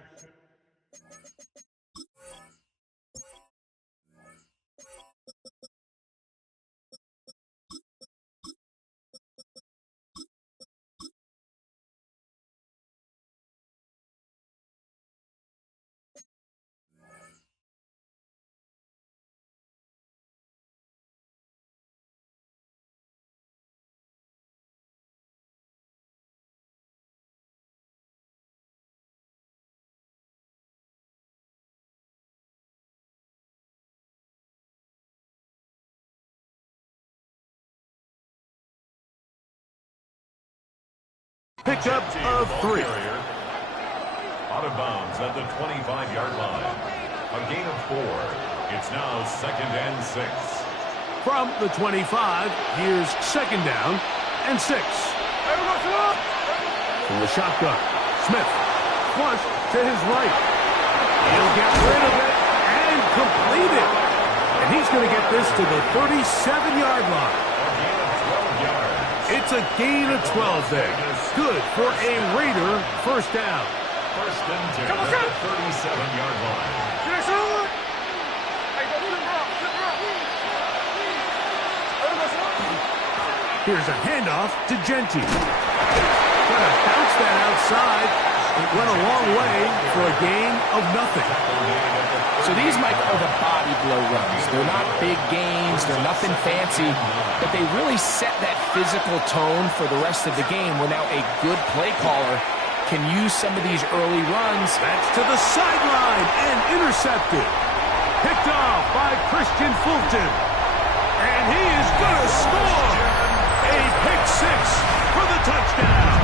Pickup of 3. Out of bounds at the 25-yard line. A gain of 4. It's now 2nd and 6. From the 25, here's 2nd down and 6. From the shotgun, Smith flush to his right. He'll get rid of it and complete it. And he's going to get this to the 37-yard line. It's a gain of 12 there. Good for a Raider first down. First and 10 at the 37-yard line. Here's a handoff to Genty. Gonna bounce that outside. It went a long way for a gain of nothing. So these, Mike, are the body blow runs. They're not big gains, they're nothing fancy, but they really set that physical tone for the rest of the game where now a good play caller can use some of these early runs. That's to the sideline and intercepted. Picked off by Christian Fulton. And he is going to score a pick six for the touchdown.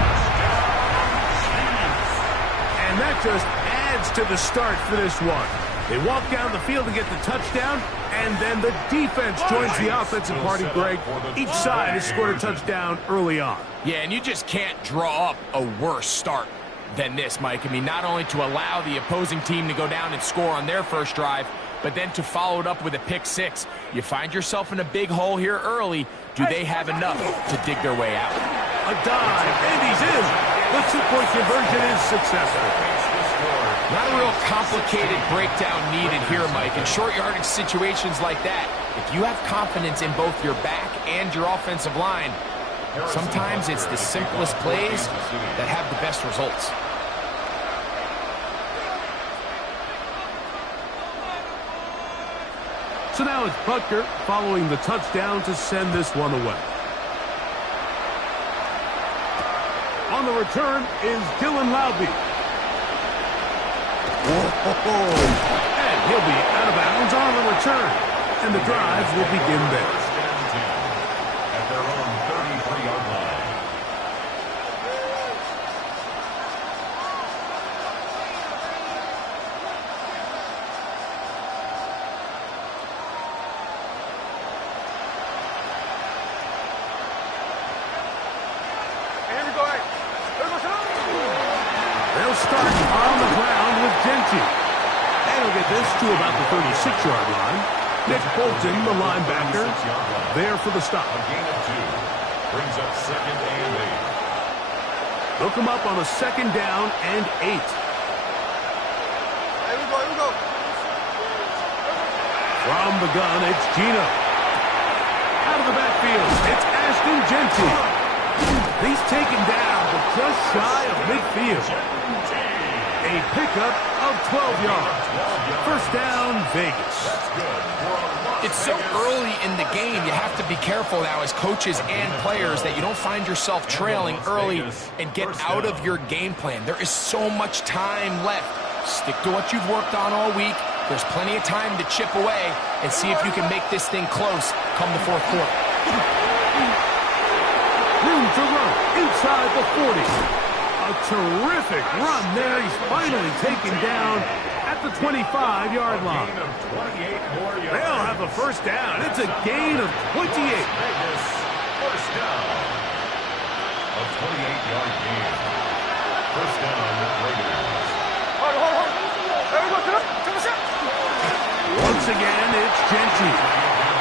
And that just adds to the start for this one. They walk down the field to get the touchdown, and then the defense joins the offensive party, Greg. Each side has scored a touchdown early on. Yeah, and you just can't draw up a worse start than this, Mike. I mean, not only to allow the opposing team to go down and score on their first drive, but then to follow it up with a pick six. You find yourself in a big hole here early. Do they have enough to dig their way out? A dive, and he's in. The two-point conversion is successful. Not a real complicated breakdown needed here, Mike. In short yardage situations like that, if you have confidence in both your back and your offensive line, sometimes it's the simplest plays that have the best results. So now it's Butker following the touchdown to send this one away. On the return is Dylan Laube. And he'll be out of bounds on the return. And the drive will begin there. At their own 33-yard line. They'll start on the ground with Genty. And he'll get this to about the 36-yard line. Nick Bolton, the linebacker, there for the stop. A gain of 2. Brings up 2nd and 8. They'll come up on a 2nd down and 8. From the gun, it's Gino. Out of the backfield, it's Ashton Genty. He's taken down, but just shy of midfield. A pickup of 12 yards. First down, Vegas. It's so early in the game, you have to be careful now as coaches and players that you don't find yourself trailing early and get out of your game plan. There is so much time left. Stick to what you've worked on all week. There's plenty of time to chip away and see if you can make this thing close come the fourth quarter. Room to run inside the 40. A terrific run there. He's finally taken down at the 25-yard line. They'll have a first down. It's a gain of 28. First down. A 28-yard gain. First down with Raiders. Once again, it's Genty.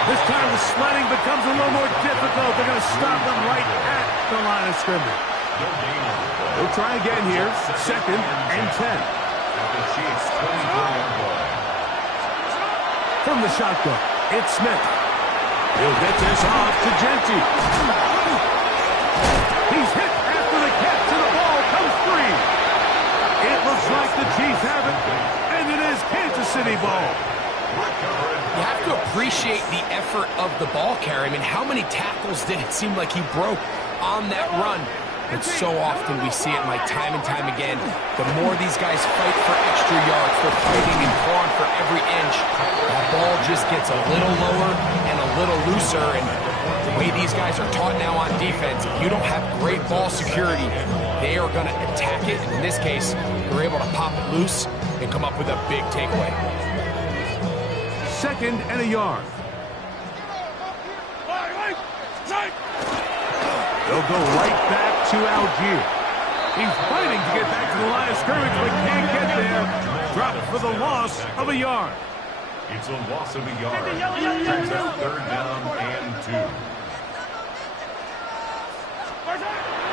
This time the sledding becomes a little more difficult. They're going to stop them right at the line of scrimmage. They'll try again here. 2nd and 10. From the shotgun, it's Smith. He'll get this off to Genty. He's hit after the catch, and the ball comes free. It looks like the Chiefs have it, and it is Kansas City ball. You have to appreciate the effort of the ball carrier. I mean, how many tackles did it seem like he broke on that run? But so often we see it, Mike, time and time again. The more these guys fight for extra yards, they're fighting and clawing for every inch. That ball just gets a little lower and a little looser. And the way these guys are taught now on defense, if you don't have great ball security, they are going to attack it. And in this case, they're able to pop it loose and come up with a big takeaway. 2nd and a yard. They'll go right back to Algier. He's fighting to get back to the line of scrimmage, but can't get there. Dropped for the loss of a yard. It's a loss of a yard. Brings up 3rd down and 2.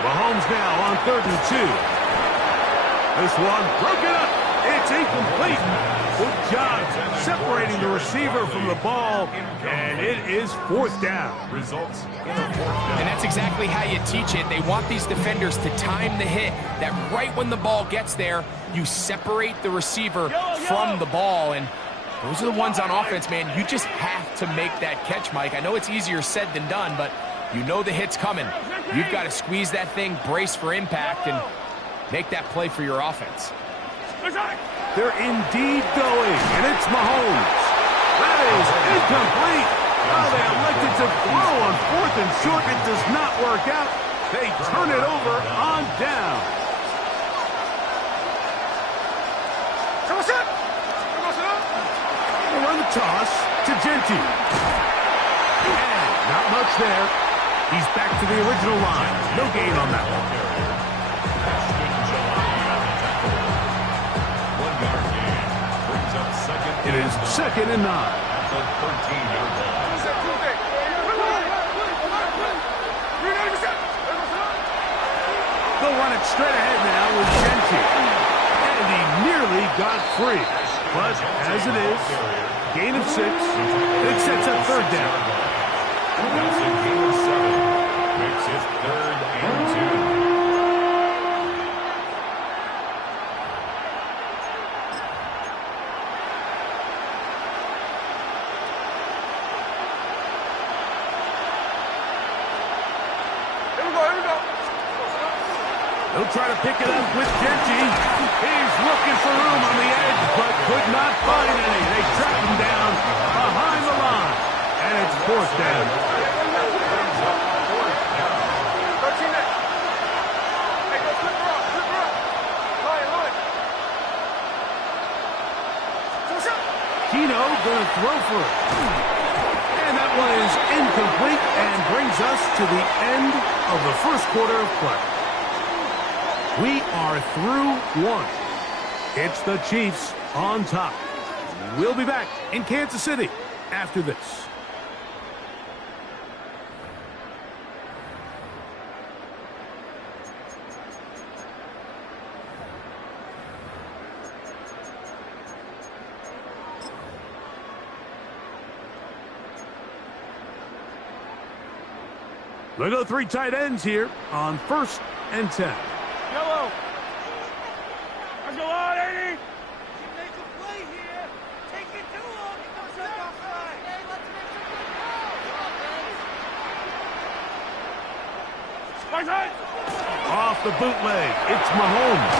Mahomes now on 3rd and 2. This one broken up. It's incomplete. Good job separating the receiver from the ball, and it is 4th down. Results in a 4th down. And that's exactly how you teach it. They want these defenders to time the hit, that right when the ball gets there, you separate the receiver from the ball. And those are the ones on offense, man. You just have to make that catch, Mike. I know it's easier said than done, but you know the hit's coming. You've got to squeeze that thing, brace for impact, and make that play for your offense. They're indeed going, and it's Mahomes. That is incomplete. Oh, they elected to throw on 4th and short. It does not work out. They turn it over on down. They run the toss to Genty. And not much there. He's back to the original line. No gain on that one. 1 yard gain. Brings up second. It is 2nd and 9. At the 13-yard line. They'll run it straight ahead now with Genty. And he nearly got free. But as it is, gain of 6. It sets up 3rd down. That's a gain of 7. Makes it 3rd and 2. They'll try to pick it up with Genty. He's looking for room on the edge, but could not find any. They track him down behind the line. And it's 4th down. Keno going to throw for it. And that one is incomplete and brings us to the end of the 1st quarter of play. We are through 1. It's the Chiefs on top. We'll be back in Kansas City after this. They go 3 tight ends here on 1st and 10. Yellow. Let's go on, 80. Make a play here. Take it too long. It goes up offside. Hey, let's make some good calls. Off the bootleg, it's Mahomes.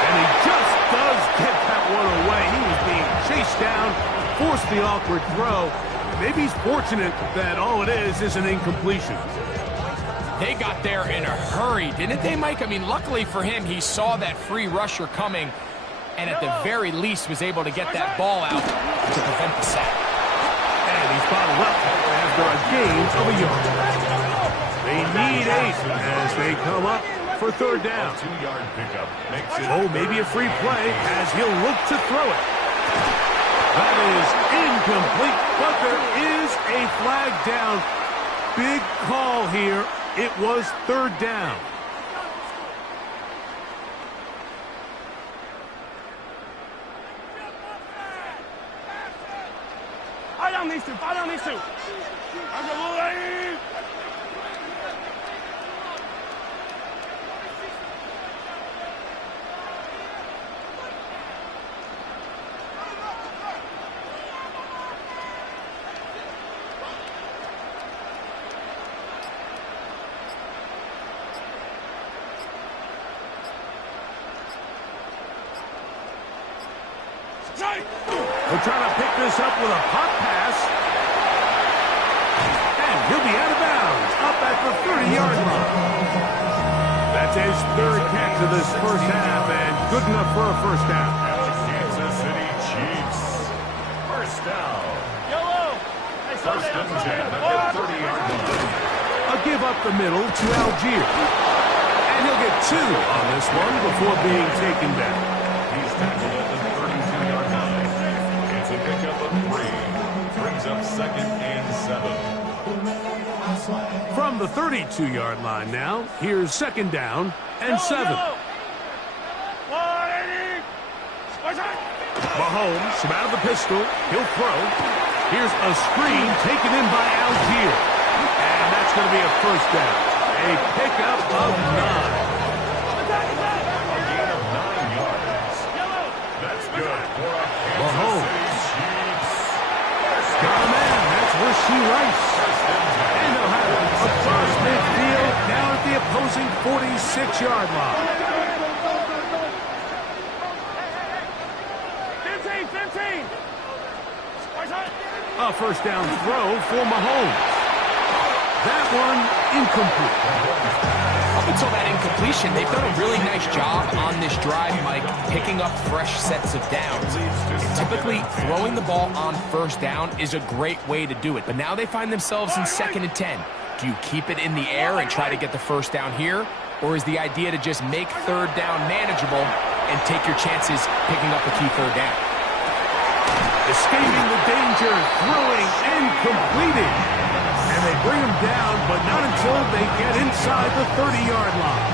And he just does get that one away. He was being chased down, forced the awkward throw. Maybe he's fortunate that all it is an incompletion. They got there in a hurry, didn't they, Mike? I mean, luckily for him, he saw that free rusher coming, and at the very least was able to get that ball out to prevent the sack. And he's bottled up after a gain of a yard. They need 8 as they come up for 3rd down. 2-yard pickup makes it. Oh, maybe a free play as he'll look to throw it. That is incomplete, but there is a flag down. Big call here. It was 3rd down. Follow these two. Follow these two. We're trying to pick this up with a pop pass. And he'll be out of bounds, up at the 30-yard line. That's his 3rd catch of this 1st half, and good enough for a 1st down. Kansas City Chiefs. 1st down. Yellow. 1st and 10 at the 30-yard line. A give up the middle to Algier. And he'll get 2 on this one before being taken back. He's tackled at the 32-yard line. It's a pickup of 3. Brings up 2nd and 7. From the 32-yard line now, here's 2nd down and 7. Mahomes from out of the pistol. He'll throw. Here's a screen taken in by Algier. And that's going to be a first down. A pickup of 9. Mahomes. Got a man. That's Rasheed Rice. And they'll have it across midfield down at the opposing 46-yard line. 15. A first down throw for Mahomes. That one incomplete. Up until that incompletion, they've done a really nice job on this drive, Mike, picking up fresh sets of downs. And typically, throwing the ball on first down is a great way to do it. But now they find themselves in 2nd and 10. Do you keep it in the air and try to get the first down here? Or is the idea to just make 3rd down manageable and take your chances picking up a key 3rd down? Escaping the danger, throwing and completing. And they bring him down, but not until they get inside the 30-yard line.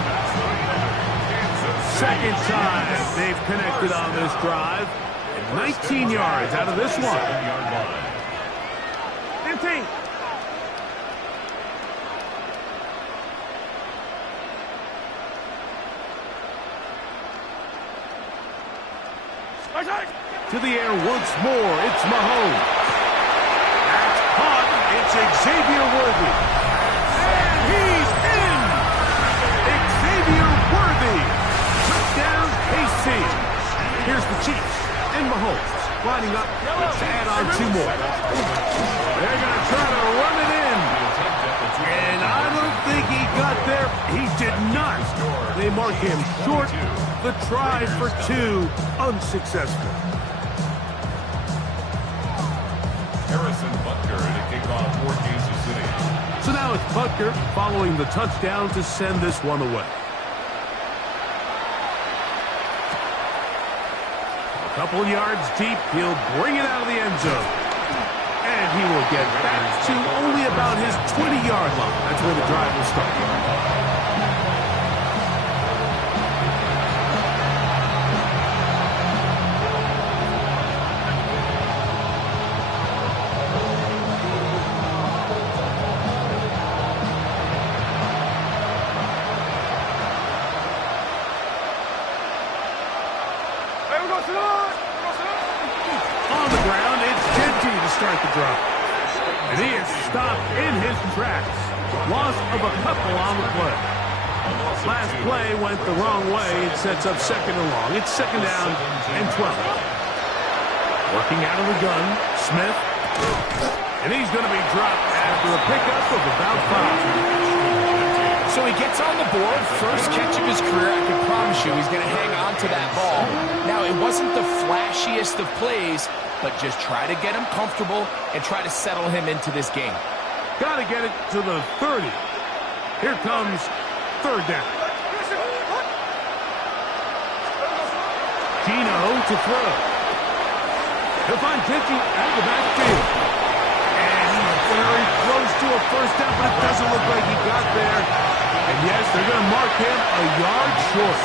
Second time they've connected on this drive. And 19 yards out of this one. 15. To the air once more, it's Mahomes. That's caught. It's Xavier Worthy. And he's in! Xavier Worthy. Touchdown, KC. Here's the Chiefs and Mahomes lining up to add on 2 more. They're going to try to run it in. And I don't think he got there. He did not. They mark him short. The try for 2, unsuccessful. Harrison Butker to kick off for Kansas City. So now it's Butker following the touchdown to send this one away. A couple yards deep, he'll bring it out of the end zone. And he will get back to only about his 20-yard line. That's where the drive will start. On the ground, it's Genty to start the drive. And he is stopped in his tracks. Loss of a couple on the play. Last play went the wrong way. It sets up 2nd and long. It's 2nd down and 12. Working out of the gun, Smith. And he's going to be dropped after a pickup of about 5. So he gets on the board, first catch of his career. I can promise you he's going to hang on to that ball. Now, it wasn't the flashiest of plays, but just try to get him comfortable and try to settle him into this game. Got to get it to the 30. Here comes 3rd down. Gino to throw. He'll find Genty at the backfield. And he's very close to a first down, but it doesn't look like he got there. And yes, they're going to mark him a yard short.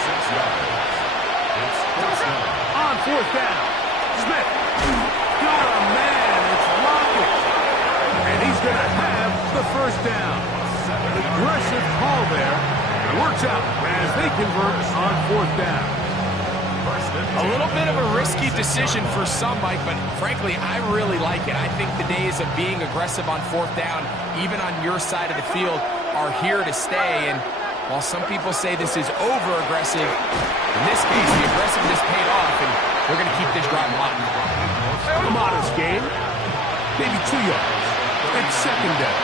On 4th down, Smith. Got a man. It's Lockett. And he's going to have the first down. Aggressive call there. It works out as they convert on 4th down. A little bit of a risky decision for some, Mike, but frankly, I really like it. I think the days of being aggressive on 4th down, even on your side of the field, are here to stay. And while some people say this is over-aggressive, in this case, the aggressiveness paid off, and we're going to keep this drive alive. A modest gain, maybe 2 yards. It's 2nd down.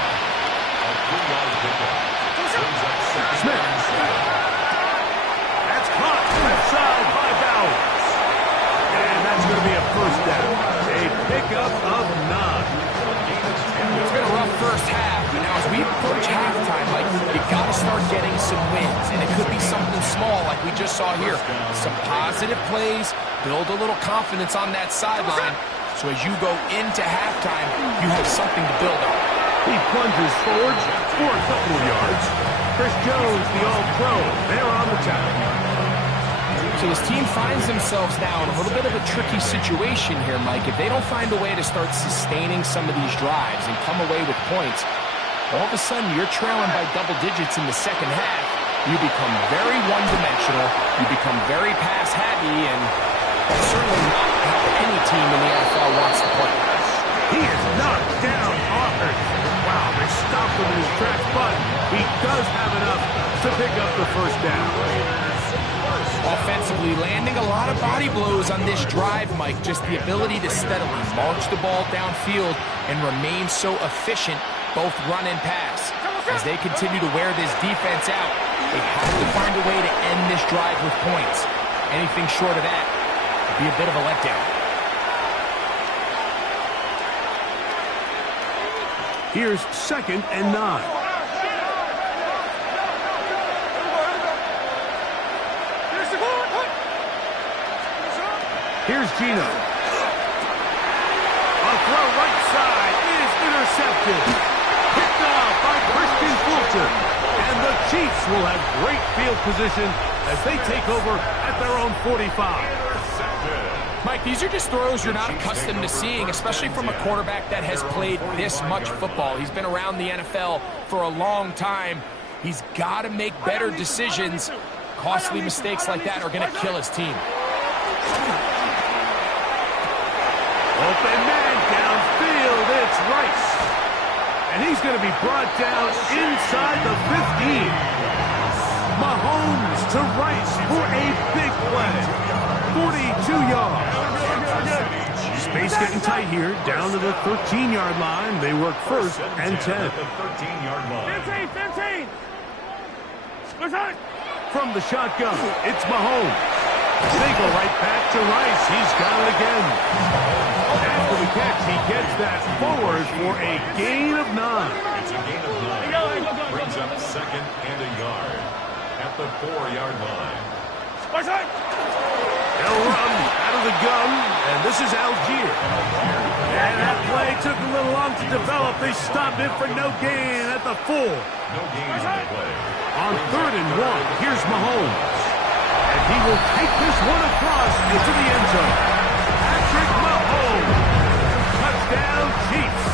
Smith. That's caught inside by Bowers. And that's going to be a first down. A pickup of 9. It's been a rough first half, but now as we approach halftime, like, you got to start getting some wins, and it could be something small like we just saw here. Some positive plays, build a little confidence on that sideline, so as you go into halftime, you have something to build on. He plunges forward for a couple of yards. Chris Jones, the All-Pro, there on the tackle. So this team finds themselves now in a little bit of a tricky situation here, Mike. If they don't find a way to start sustaining some of these drives and come away with points, all of a sudden you're trailing by double digits in the second half. You become very one-dimensional. You become very pass-happy, and that's certainly not how any team in the NFL wants to play. He is knocked down hard. Wow, they stopped him in his tracks, but he does have enough to pick up the first down. Offensively, landing a lot of body blows on this drive, Mike. Just the ability to steadily march the ball downfield and remain so efficient, both run and pass. As they continue to wear this defense out, they have to find a way to end this drive with points. Anything short of that would be a bit of a letdown. Here's 2nd and 9. Here's Gino. A throw right side is intercepted. Picked off by Christian Fulton. And the Chiefs will have great field position as they take over at their own 45. Mike, these are just throws you're not accustomed to seeing, especially from a quarterback that has played this much football. He's been around the NFL for a long time. He's got to make better decisions. Costly mistakes like that are going to kill his team. Open man downfield, it's Rice. And he's going to be brought down inside the 15. Mahomes to Rice for a big play. 42 yards. Space getting tight here, down to the 13-yard line. They work 1st and 10. 15. From the shotgun, it's Mahomes. They go right back to Rice. He's got it again. After the catch, he gets that forward for a gain of 9. It's a gain of 9. Brings up 2nd and a yard at the 4-yard line. They'll run out of the gun, and this is Algier. And that play took a little long to develop. They stopped it for no gain at the 4. No gain on the play. On 3rd and 1, here's Mahomes. And he will take this one across into the end zone. Patrick Mahomes. Touchdown, Chiefs.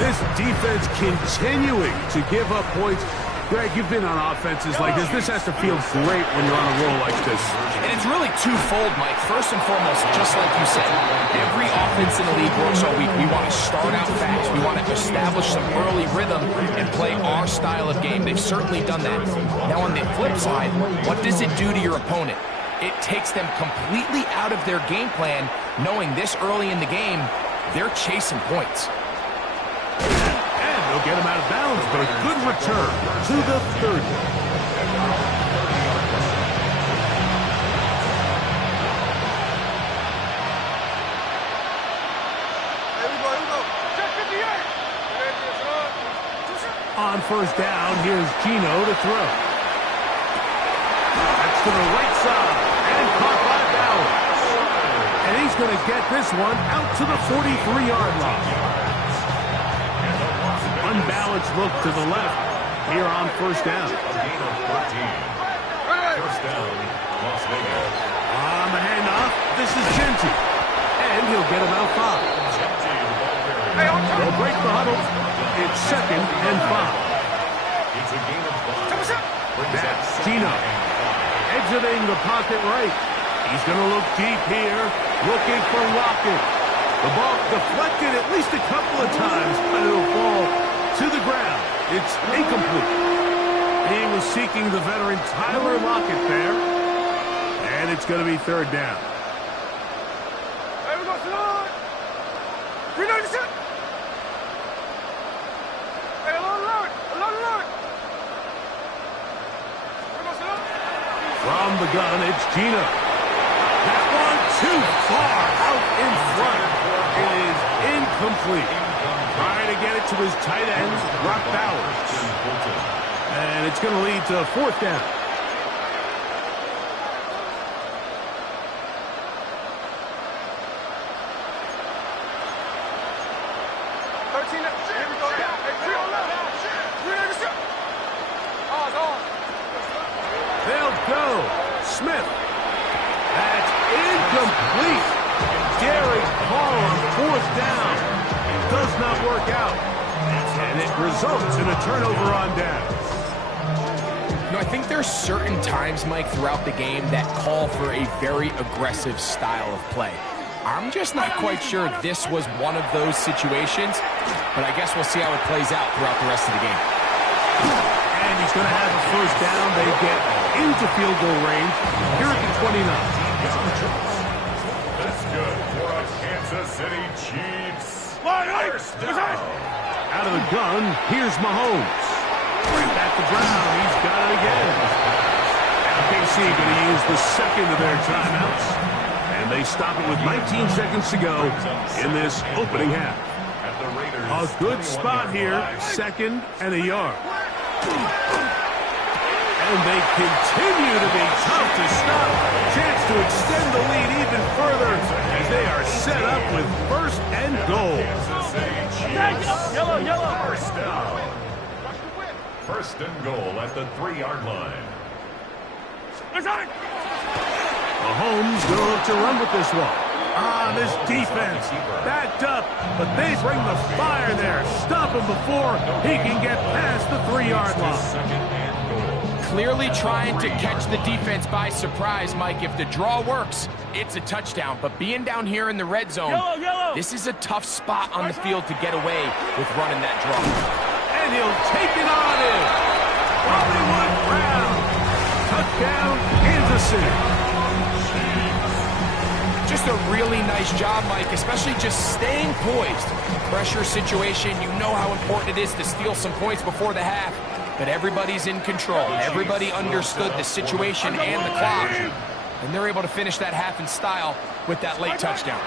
This defense continuing to give up points. Greg, you've been on offenses like this. This has to feel great when you're on a roll like this. And it's really twofold, Mike. First and foremost, just like you said, every offense in the league works all week. We want to start out fast. We want to establish some early rhythm and play our style of game. They've certainly done that. Now, on the flip side, what does it do to your opponent? It takes them completely out of their game plan, knowing this early in the game, they're chasing points. They'll get him out of bounds, but a good return to the 30. On 1st down, here's Gino to throw. That's to the right side, and caught by Bowers. And he's going to get this one out to the 43-yard line. Unbalanced look to the left here on 1st down. A gain of 14. 1st down, Las Vegas. On the handoff, this is Genty. And he'll get him out 5. They'll break the huddle. It's 2nd and 5. It's a gain of 5. That's Gino. Exiting the pocket right. He's going to look deep here, looking for Lockett. The ball deflected at least a couple of times, but it'll fall to the ground. It's incomplete. He was seeking the veteran Tyler Lockett there. And it's going to be 3rd down. From the gun, it's Gino. That one too far out in front. It is incomplete. Trying to get it to his tight end, Brock Bowers. And it's going to lead to 4th down. They'll go. Smith. That's incomplete. Derek Hall on fourth down. Does not work out. And it results in a turnover on downs. You know, I think there's certain times, Mike, throughout the game that call for a very aggressive style of play. I'm just not quite sure this was one of those situations, but I guess we'll see how it plays out throughout the rest of the game. And he's going to have a first down. They get into field goal range here at the 29. That's good for a Kansas City Chiefs. First down. Out of the gun, here's Mahomes. Back to Brown. He's got it again. Now KC going to use the second of their timeouts. And they stop it with 19 seconds to go in this opening half. A good spot here, second and a yard. And they continue to be tough to stop. Chance to extend the lead even further as they are set up with first and goal. Yellow. First down. First and goal at the 3-yard line. Mahomes going to look to run with this one. This defense backed up, but they bring the fire there. Stop him before he can get past the 3-yard line. Clearly trying to catch the defense by surprise, Mike. If the draw works, it's a touchdown. But being down here in the red zone, this is a tough spot on the field to get away with running that draw. And he'll take it on in. Hollywood Brown. Touchdown, Kansas City. Just a really nice job, Mike, especially just staying poised. Pressure situation, you know how important it is to steal some points before the half, but everybody's in control. Everybody understood the situation and the clock, and they're able to finish that half in style with that late touchdown.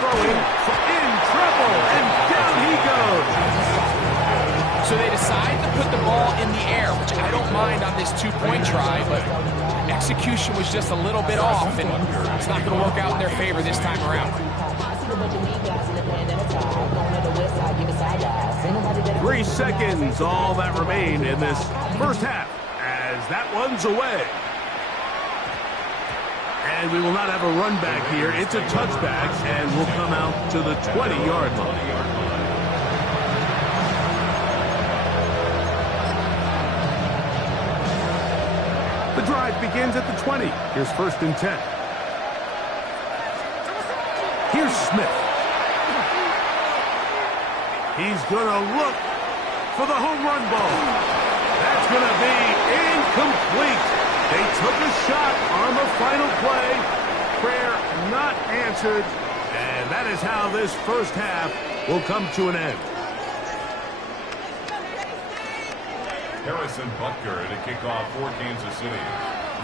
Throwing in trouble, and down he goes. So they decide to put the ball in the air, which I don't mind on this 2-point try, but execution was just a little bit off, and it's not going to work out in their favor this time around. 3 seconds, all that remain in this first half, as that one's away. And we will not have a run back here. It's a touchback, and we'll come out to the 20-yard line. The drive begins at the 20. Here's first and 10. Here's Smith. He's going to look for the home run ball. That's going to be incomplete. They took a shot on the final play. Prayer not answered. And that is how this first half will come to an end. Harrison Butker to kick off for Kansas City.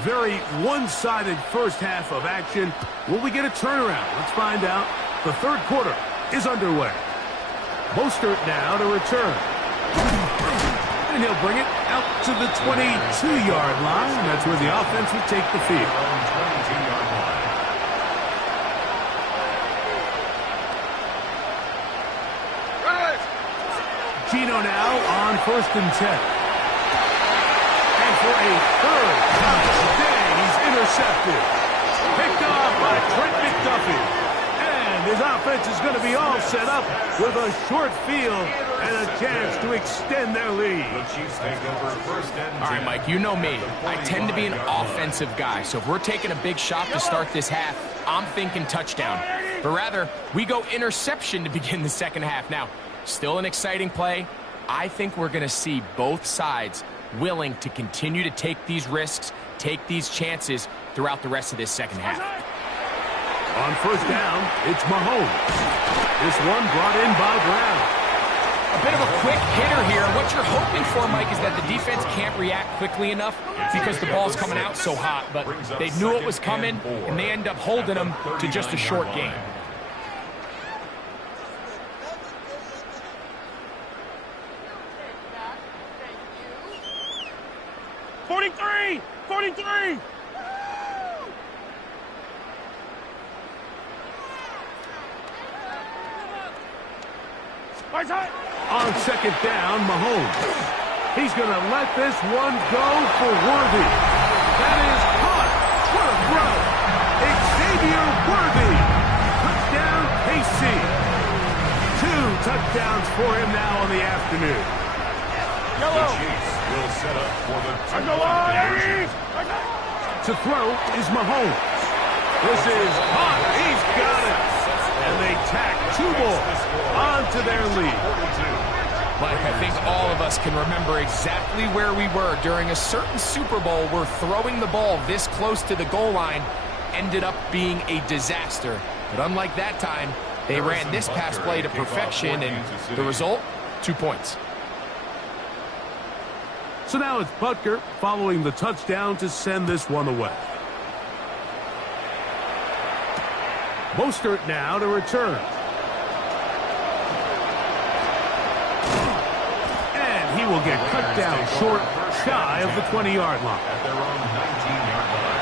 Very one-sided first half of action. Will we get a turnaround? Let's find out. The third quarter is underway. Mostert now to return. And he'll bring it out to the 22-yard line. That's where the offense will take the field. 22-yard line. Gino now on first and 10. For a third time today, he's intercepted. Picked off by Trent McDuffie. And his offense is going to be all set up with a short field and a chance to extend their lead. The Chiefs take over first and 10. All right, Mike, you know me. I tend to be an offensive guy, so if we're taking a big shot to start this half, I'm thinking touchdown. But rather, we go interception to begin the second half. Now, still an exciting play. I think we're going to see both sides willing to continue to take these risks, take these chances throughout the rest of this second half. On first down, it's Mahomes. This one brought in by Brown. A bit of a quick hitter here. What you're hoping for, Mike, is that the defense can't react quickly enough because the ball's coming out so hot, but they knew it was coming, and they end up holding them to just a short gain. On second down, Mahomes. He's going to let this one go for Worthy. That is caught. What a throw. Xavier Worthy. Touchdown, KC. 2 touchdowns for him now on the afternoon. The Chiefs will set up for the two-point conversion. To throw is Mahomes. This is hot. He's got it. And they tack 2 more onto their lead. Mike, I think all of us can remember exactly where we were during a certain Super Bowl where throwing the ball this close to the goal line ended up being a disaster. But unlike that time, they ran this pass play to perfection, and the result, 2 points. So now it's Butker following the touchdown to send this one away. Mostert now to return. And he will get cut down short, shy of the 20-yard line. At their own 19-yard line.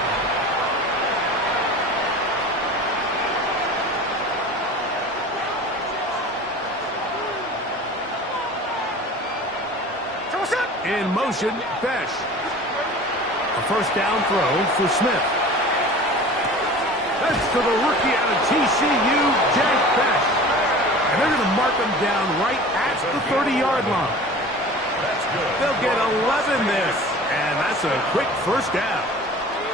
In motion, Besh. A first down throw for Smith. That's to the rookie out of TCU, Jack Besh. And they're going to mark him down right at the 30-yard line. They'll get 11 there. And that's a quick first down.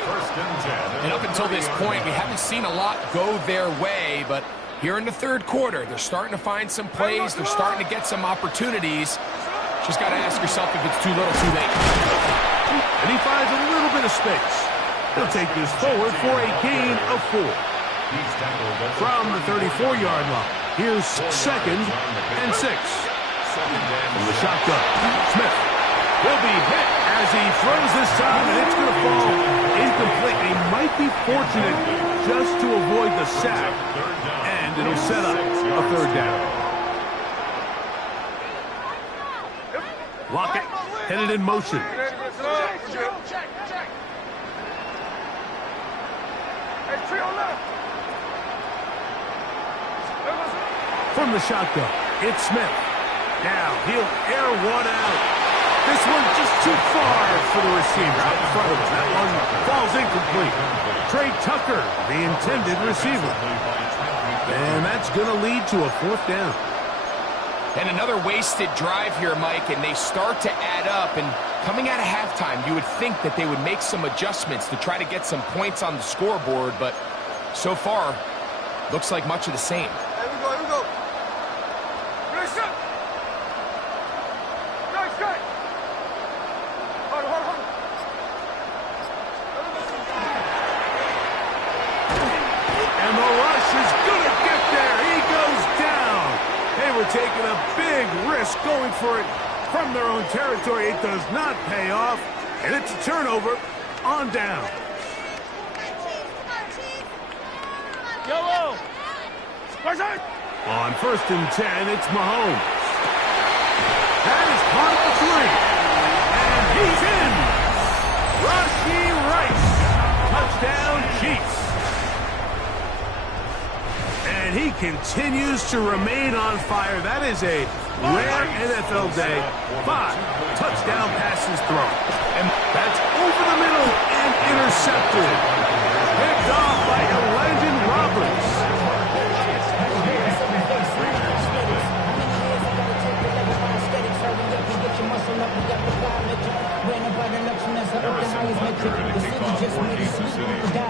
First and 10. And up until this point, we haven't seen a lot go their way, but here in the third quarter, they're starting to find some plays. They're starting to get some opportunities. Just got to ask yourself if it's too little, too late. And he finds a little bit of space. He'll take this forward for a gain of 4. From the 34-yard line, here's 2nd and 6. From the shotgun, Smith will be hit as he throws this time, and it's going to fall incomplete. He might be fortunate just to avoid the sack, and it'll set up a 3rd down. Lockett headed in motion. From the shotgun, it's Smith. Now he'll air one out. This one just too far for the receiver out in front of him. That one falls incomplete. Trey Tucker, the intended receiver. And that's going to lead to a 4th down. And another wasted drive here, Mike, and they start to add up. And coming out of halftime, you would think that they would make some adjustments to try to get some points on the scoreboard, but so far, looks like much of the same. Here we go. Listen. Strike. Hold on. And the rush is going to get there. He goes down. They were taking a big risk going for it from their own territory. It does not pay off, and it's a turnover on down. Yellow. On 1st and 10, it's Mahomes. That is part of the 3. And he's in. Rashee Rice. Touchdown, Chiefs. And he continues to remain on fire. That is a rare NFL day. 5 touchdown passes thrown. And that's over the middle and intercepted. Picked off by Elijah Roberts.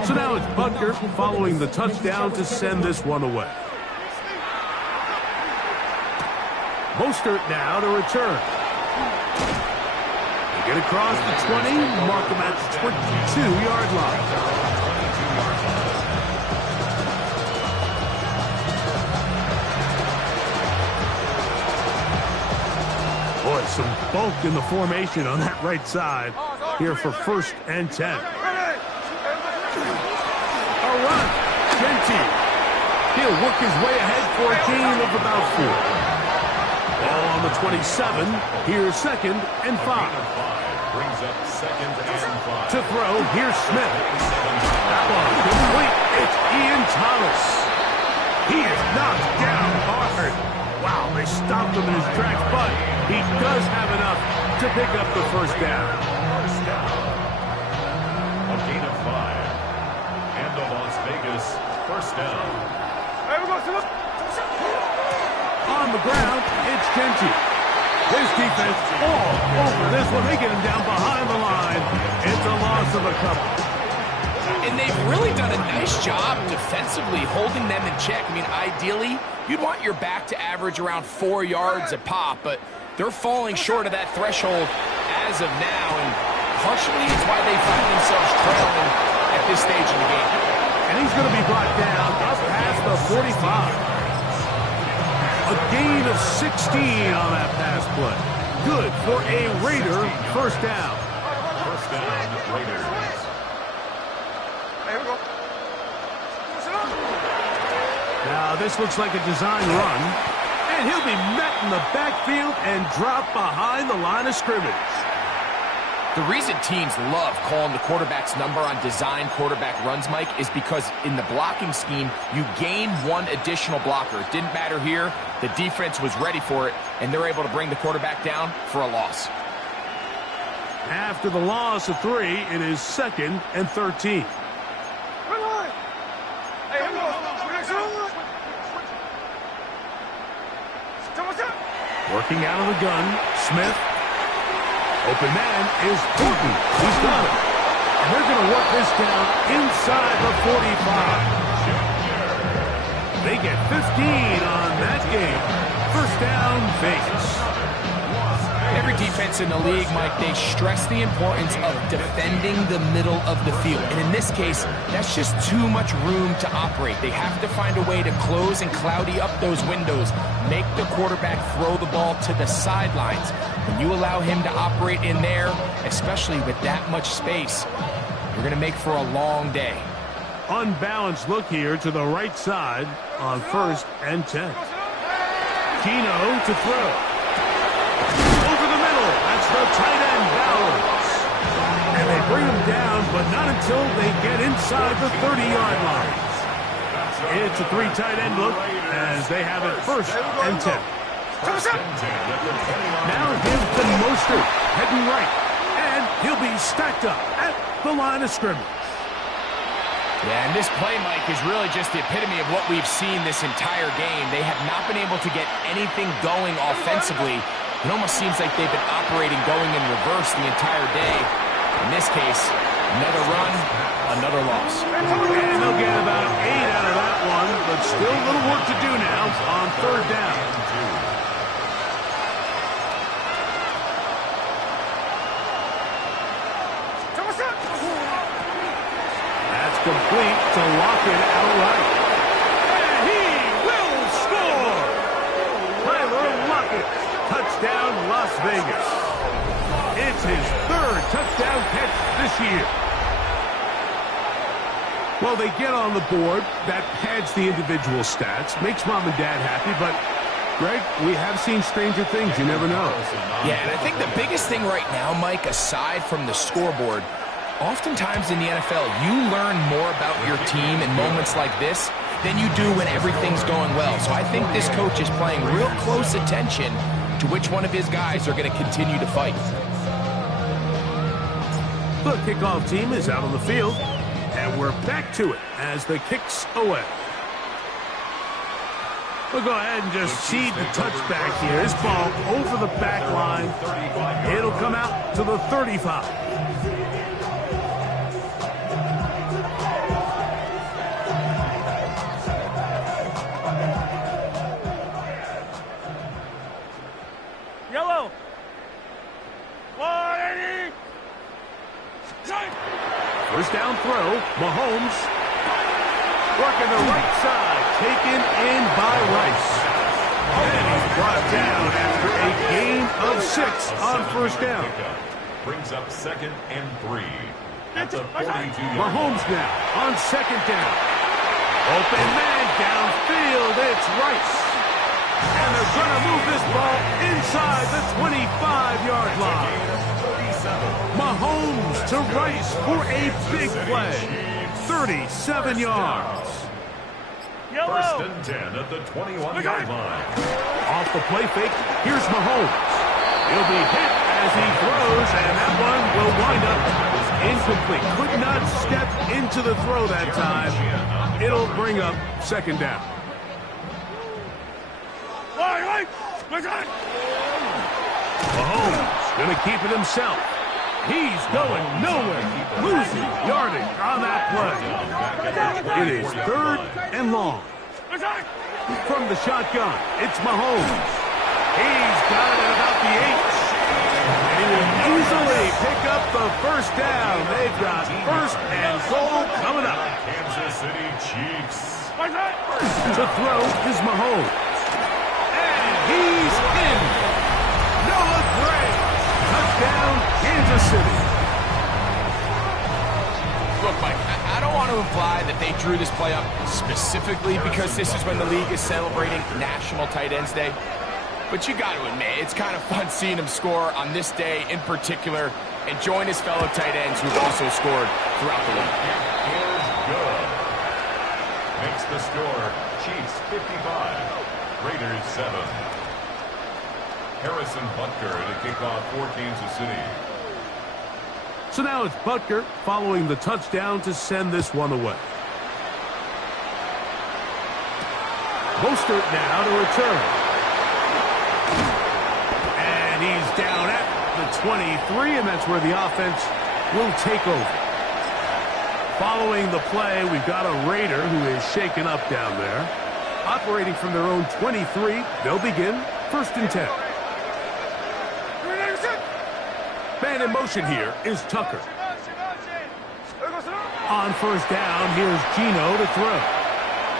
So now it's Butker following the touchdown to send this one away. Mostert now to return. They get across the 20, mark him at the 22-yard line. Boy, some bulk in the formation on that right side here for 1st and 10. A run. Genty. He'll work his way ahead for a gain of about 4. Ball on the 27. Here's 2nd and 5. Brings up 2nd and 5. To throw, here's Smith. That one complete. It's Ian Thomas. He is knocked down hard. Wow, they stopped him in his tracks, but he does have enough to pick up the 1st down. And the Las Vegas first down. On the ground, it's Genty. His defense all over this one. They get him down behind the line. It's a loss of a couple. And they've really done a nice job defensively holding them in check. I mean, ideally, you'd want your back to average around 4 yards a pop, but they're falling short of that threshold as of now, and partially it's why they find themselves trailing at this stage in the game. And he's going to be brought down up past the 45. A gain of 16 on that pass play. Good for a Raider first down. First down, Raiders. Now this looks like a design run. And he'll be met in the backfield and dropped behind the line of scrimmage. The reason teams love calling the quarterback's number on design quarterback runs, Mike, is because in the blocking scheme, you gain one additional blocker. It didn't matter here. The defense was ready for it, and they're able to bring the quarterback down for a loss. After the loss of 3, it is 2nd and 13. Working out of the gun, Smith. Open man is Horton. He's got it. And they're going to work this down inside the 45. They get 15 on that game. First down, Vegas. Every defense in the league, Mike, they stress the importance of defending the middle of the field. And in this case, that's just too much room to operate. They have to find a way to close and cloudy up those windows, make the quarterback throw the ball to the sidelines. When you allow him to operate in there, especially with that much space, you're going to make for a long day. Unbalanced look here to the right side on 1st and 10. Gino to throw. Over the middle. That's the tight end, Bowers. And they bring him down, but not until they get inside the 30-yard line. It's a 3 tight end look as they have it 1st and 10. Now here's the Mostert heading right. And he'll be stacked up at the line of scrimmage. Yeah, and this play, Mike, is really just the epitome of what we've seen this entire game. They have not been able to get anything going offensively. It almost seems like they've been operating going in reverse the entire day. In this case, another run, another loss. And they'll get about 8 out of that one, but still a little work to do now on 3rd down. That's complete to Lockett outright. And he will score! Tyler Lockett. Touchdown, Las Vegas. It's his 3rd touchdown catch this year. Well, they get on the board. That pads the individual stats, makes mom and dad happy, but Greg, we have seen stranger things. You never know. Yeah, and I think the biggest thing right now, Mike, aside from the scoreboard, oftentimes in the NFL, you learn more about your team in moments like this than you do when everything's going well. So I think this coach is paying real close attention to which one of his guys are going to continue to fight. The kickoff team is out on the field, and we're back to it as the kick's away. We'll go ahead and just seed the touchback here. This ball over the back line. It'll come out to the 35. Yellow. 180. First down throw, Mahomes. Working the right side, taken in by Rice. And he's brought down after a gain of 6 on first down. Brings up 2nd and 3 at the 42-yard. Mahomes now on 2nd down. Open man downfield, it's Rice. And they're going to move this ball inside the 25-yard line. Mahomes to Rice for a big play. 37 yards. First and 10 at the 21-yard line. Off the play fake, here's Mahomes. He'll be hit as he throws, and that one will wind up Incomplete. Could not step into the throw that time. It'll bring up second down. Mahomes going to keep it himself. He's going nowhere. Losing yardage on that play. It is 3rd and long. From the shotgun, it's Mahomes. He's got it at about the 8. He will easily pick up the first down. They've got 1st and goal coming up. Kansas City Chiefs. To throw is Mahomes. And he's in. Noah Gray. Touchdown, Kansas City. Look, Mike, I don't want to imply that they drew this play up specifically because this is when the league is celebrating National Tight Ends Day. But you got to admit, it's kind of fun seeing him score on this day in particular and join his fellow tight ends who've also scored throughout the league. Is good. Makes the score Chiefs 55, Raiders 7. Harrison Butker to kick off for Kansas City. So now it's Butker following the touchdown to send this one away. Mostert now to return. And he's down at the 23, and that's where the offense will take over. Following the play, we've got a Raider who is shaken up down there. Operating from their own 23, they'll begin 1st and 10. Man in motion here is Tucker. On 1st down, here's Gino to throw.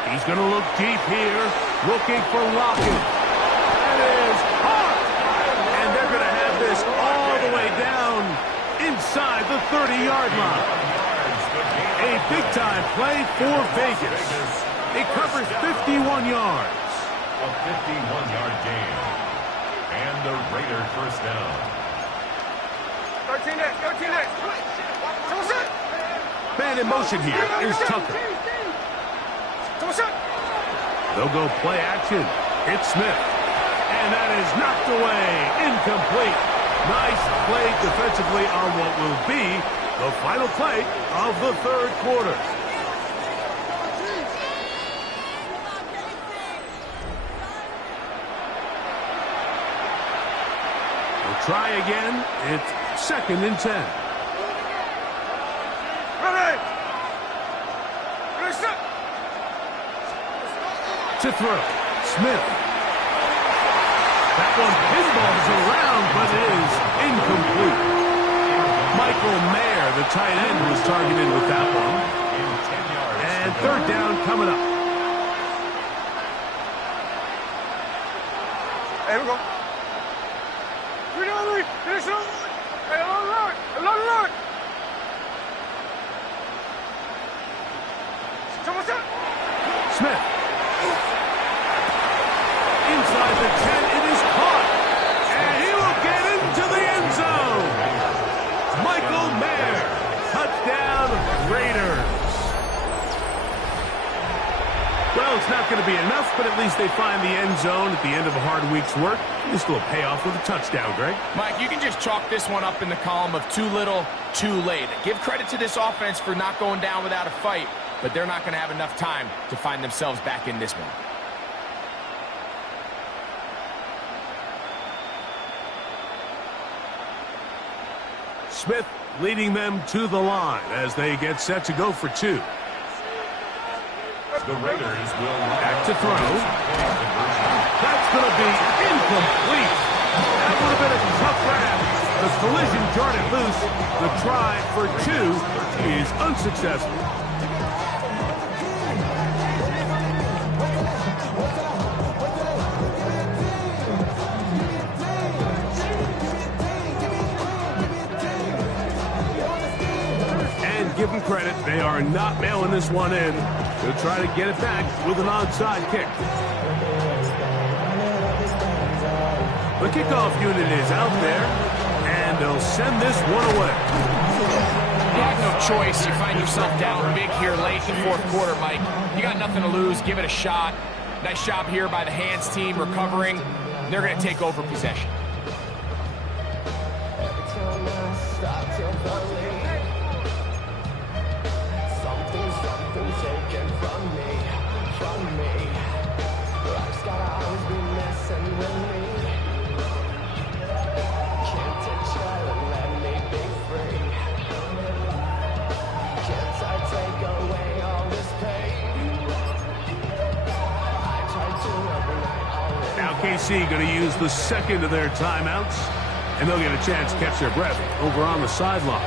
He's going to look deep here, looking for Lockett. That is hard. And they're going to have this all the way down inside the 30-yard line. A big-time play for Vegas. It covers 51 yards. A 51-yard gain. And the Raider 1st down. 13 next. Man in motion here is Tucker. They'll go play action. It's Smith. And that is knocked away. Incomplete. Nice play defensively on what will be the final play of the 3rd quarter. We'll try again. It's 2nd and 10. To throw, Smith. That one pinballs around, but it is incomplete. Michael Mayer, the tight end, was targeted with that one. And 3rd down coming up. Here we go. Smith. Inside the 10, it is caught. And he will get into the end zone. Michael Mayer. Touchdown, Raiders. Well, it's not going to be enough, but at least they find the end zone at the end of a hard week's work. This will pay off with a touchdown, Greg. Mike, you can just chalk this one up in the column of too little, too late. Give credit to this offense for not going down without a fight, but they're not going to have enough time to find themselves back in this one. Smith leading them to the line as they get set to go for 2. The Raiders will back to throw. That's going to be incomplete. That would have been a tough grab. The collision jarred it loose. The try for 2 is unsuccessful. And give them credit, they are not mailing this one in. They'll try to get it back with an onside kick. The kickoff unit is out there, and they'll send this one away. You have no choice. You find yourself down big here late in the 4th quarter, Mike. You got nothing to lose. Give it a shot. Nice job here by the hands team recovering. They're going to take over possession. taken from me. Life's gotta always be messing with me. Can't take chill and let me be free. Can't I take away all this pain? I try to every night. Now KC going to use the second of their timeouts, and they'll get a chance to catch their breath over on the sideline.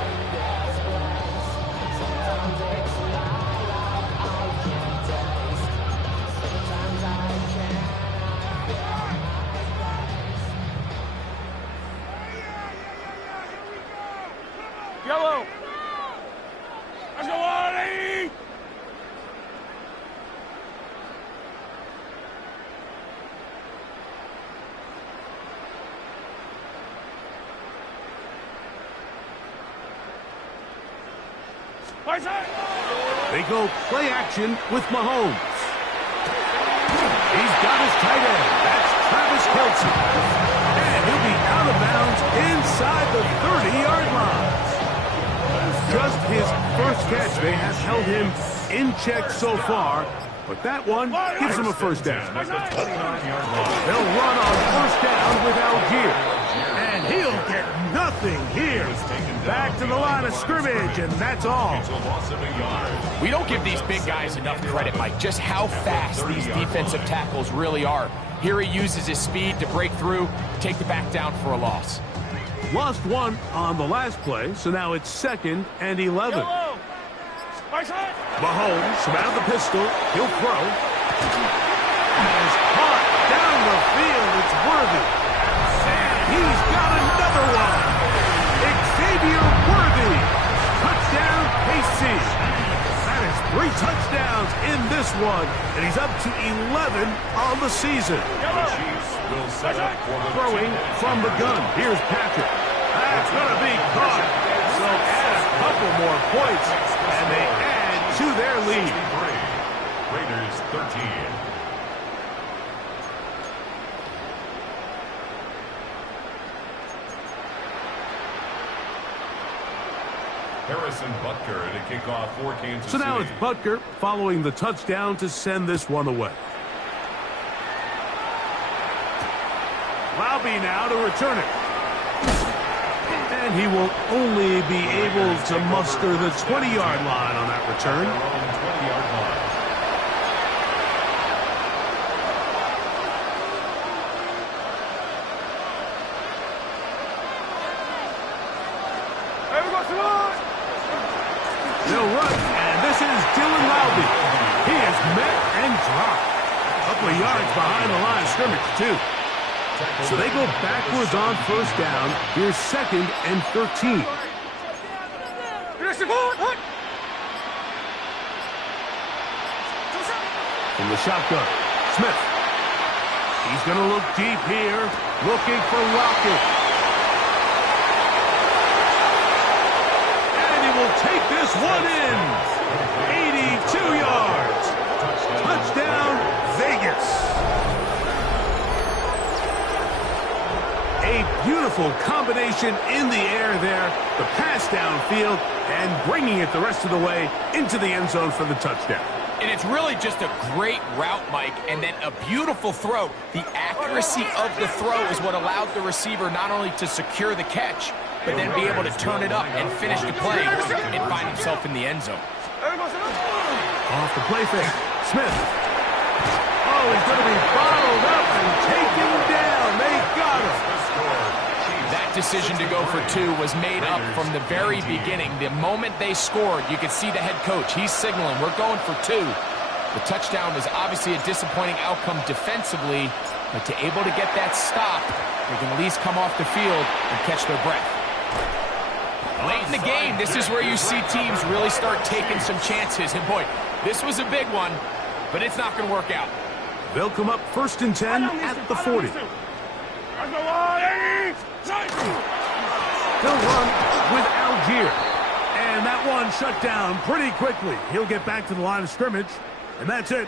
Yellow. Let's go, Artie! They go play action with Mahomes. He's got his tight end. That's Travis Kelce. And he'll be out of bounds inside the 30-yard line. Just his first catch. They have held him in check so far, but that one gives him a first down. They'll run on first down with Algier. And he'll get nothing here. Back to the line of scrimmage, and that's all. We don't give these big guys enough credit, Mike, just how fast these defensive tackles really are. Here he uses his speed to break through, take the back down for a loss. Lost one on the last play, so now it's 2nd and 11. Mahomes from out of the pistol. He'll throw. Has caught down the field. It's Worthy. And he's got another one. Xavier Worthy. Touchdown, KC. That is 3 touchdowns in this one, and he's up to 11 on the season. Throwing from the gun. Here's Patrick. That's going to be caught. So add a couple more points, and they add to their lead. Raiders 13. Harrison Butker to kick off for Kansas City. So now it's Butker following the touchdown to send this one away. Laube now to return it. And he will only be able to muster the 20-yard line on that return. 20-yard line. They'll run, and this is Dylan Laube. He is met and dropped. A couple of yards behind the line of scrimmage, too. So they go backwards on first down. Here's 2nd and 13. From the shotgun, Smith. He's going to look deep here, looking for Lockett. And he will take this one in. 82 yards. Touchdown, Vegas. A beautiful combination in the air there. The pass downfield and bringing it the rest of the way into the end zone for the touchdown. And it's really just a great route, Mike, and then a beautiful throw. The accuracy of the throw is what allowed the receiver not only to secure the catch, but then be able to turn it up and finish the play and find himself in the end zone. Off the play fake, Smith. Oh, he's going to be followed up and taken down. They got him. That decision to go for 2 was made up from the very beginning. The moment they scored, you could see the head coach. He's signaling, we're going for 2. The touchdown was obviously a disappointing outcome defensively, but to able to get that stop, they can at least come off the field and catch their breath. Late in the game, this is where you see teams really start taking some chances. And boy, this was a big one, but it's not going to work out. They'll come up 1st and 10 at the 40. He'll run with Algier. And that one shut down pretty quickly. He'll get back to the line of scrimmage, and that's it.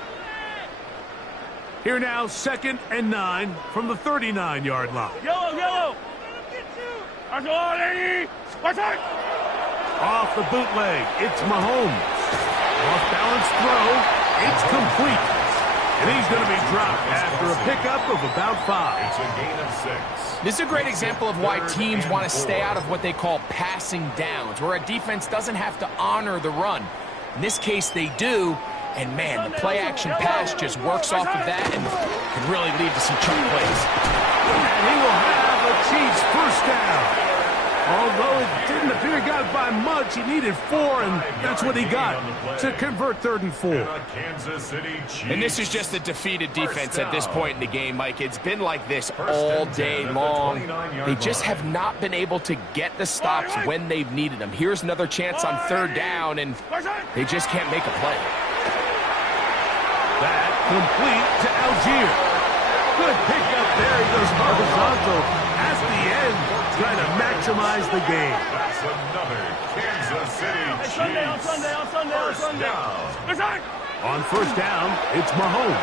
Here now, 2nd and 9 from the 39-yard line. Yellow! Off the bootleg, it's Mahomes. Off-balance throw. It's complete. And he's going to be dropped after a pickup of about 5. It's a gain of 6. This is a great example of why teams want to stay out of what they call passing downs, where a defense doesn't have to honor the run. In this case, they do. And, man, the play-action pass just works off of that and can really lead to some chunk plays. And he will have a Chiefs first down. Although it didn't appear he got by much, he needed 4, and that's what he got to convert 3rd and 4. And this is just a defeated defense at this point in the game, Mike. It's been like this all day long. They just have not been able to get the stops when they've needed them. Here's another chance on 3rd down, and they just can't make a play. That complete to Algier. Good pickup there. He goes horizontal at the end, trying to maximize the game. That's another Kansas City Chiefs. First down. On first down, it's Mahomes.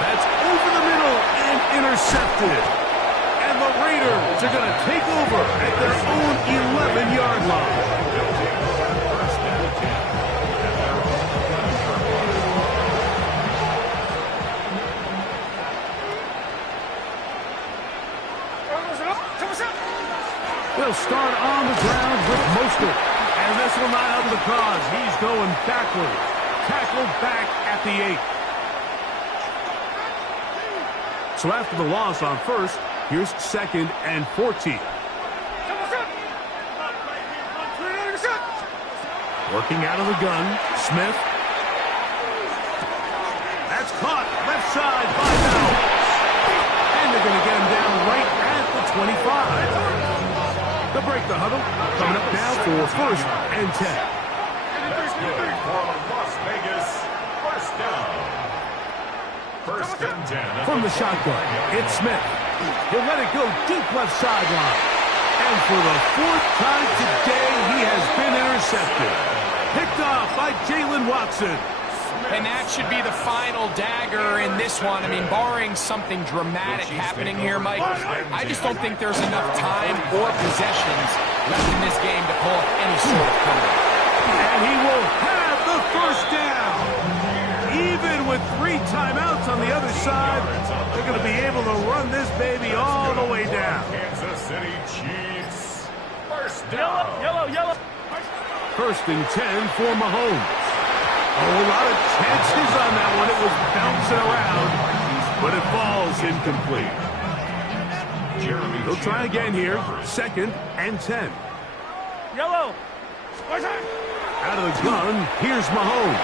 That's over the middle and intercepted. And the Raiders are going to take over at their own 11-yard line. They'll start on the ground with Mostert. And this will not help the cause. He's going backward. Tackled back at the 8. So after the loss on first, here's 2nd and 14. Working out of the gun, Smith. That's caught left side by Bell. And they're going to get him down right at the 25. They'll break the huddle. Coming up now for 1st and 10. That's good for Las Vegas. First down. 1st and 10. From the shotgun, it's Smith. He'll let it go deep left sideline. And for the 4th time today, he has been intercepted. Picked off by Jalen Watson. And that should be the final dagger in this one. I mean, barring something dramatic happening here, Mike, I just don't think there's enough time or possessions left in this game to pull off any sort of comeback. And he will have the first down. Even with 3 timeouts on the other side, they're going to be able to run this baby all the way down. Kansas City Chiefs. First down. Yellow. 1st and 10 for Mahomes. A lot of chances on that one. It was bouncing around, but it falls incomplete. They'll try again here. 2nd and 10. Yellow. Out of the gun, here's Mahomes.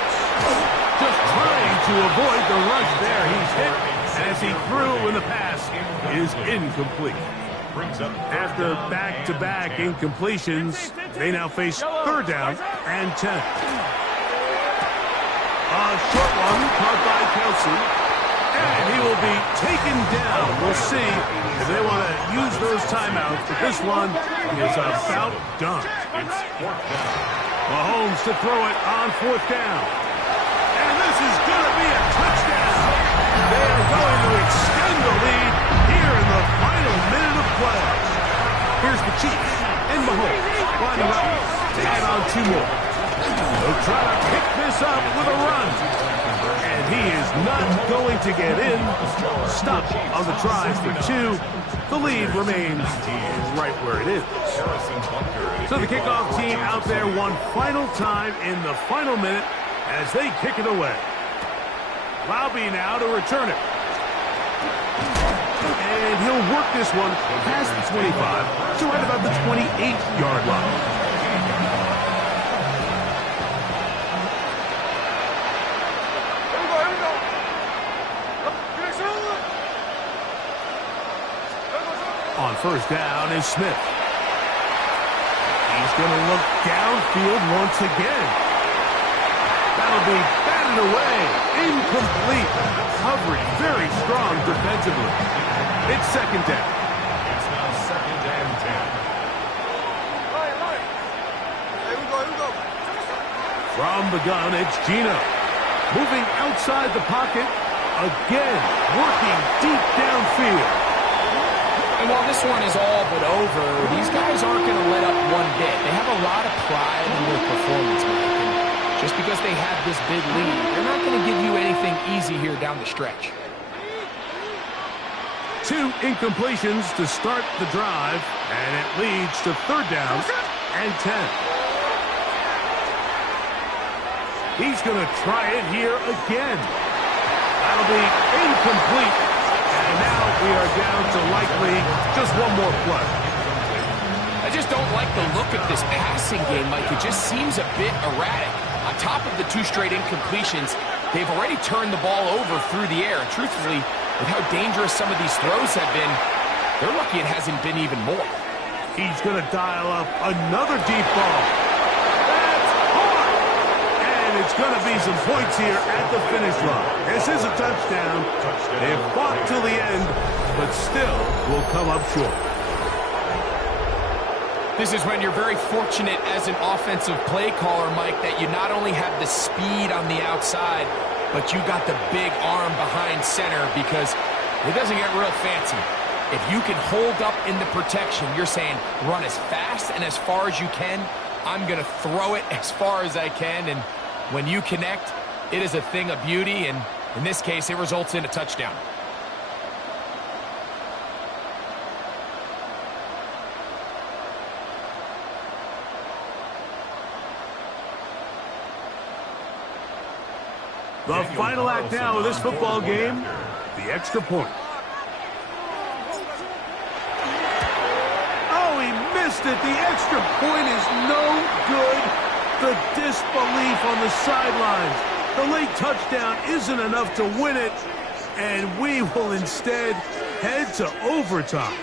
Just trying to avoid the rush there. He's hit as he threw when the pass is incomplete. After back-to-back incompletions, they now face 3rd down and 10. A short one caught by Kelsey. And he will be taken down. We'll see if they want to use those timeouts. But this one is about done. Mahomes to throw it on 4th down. And this is going to be a touchdown. They are going to extend the lead here in the final minute of play. Here's the Chiefs and Mahomes lining up to add on 2 more. They'll try to pick this up with a run. And he is not going to get in. Stop on the try for 2. The lead remains right where it is. So the kickoff team out there one final time in the final minute as they kick it away. Laube now to return it. And he'll work this one past the 25 to right about the 28-yard line. On first down is Smith. He's going to look downfield once again. That'll be batted away. Incomplete. Coverage very strong defensively. It's 2nd down. It's now 2nd and 10. From the gun, it's Gino. Moving outside the pocket. Again, working deep downfield. And while this one is all but over, these guys aren't going to let up one bit. They have a lot of pride in their performance, Mike. And Just because they have this big lead, they're not going to give you anything easy here down the stretch. 2 incompletions to start the drive, and it leads to 3rd down and 10. He's going to try it here again. That'll be incomplete. And now we are down to likely just one more play. I just don't like the look of this passing game, Mike. It just seems a bit erratic. On top of the 2 straight incompletions, they've already turned the ball over through the air. And truthfully, with how dangerous some of these throws have been, they're lucky it hasn't been even more. He's going to dial up another deep ball. That's hard! And it's going to be some points here at the finish line. This is a touchdown. They've fought till the end, but still will come up short. This is when you're very fortunate as an offensive play caller, Mike, that you not only have the speed on the outside, but you got the big arm behind center, because it doesn't get real fancy. If you can hold up in the protection, you're saying run as fast and as far as you can. I'm going to throw it as far as I can, and when you connect, it is a thing of beauty, and in this case, it results in a touchdown. The final act now of this football game, the extra point. Oh, he missed it. The extra point is no good. The disbelief on the sidelines. The late touchdown isn't enough to win it, and we will instead head to overtime.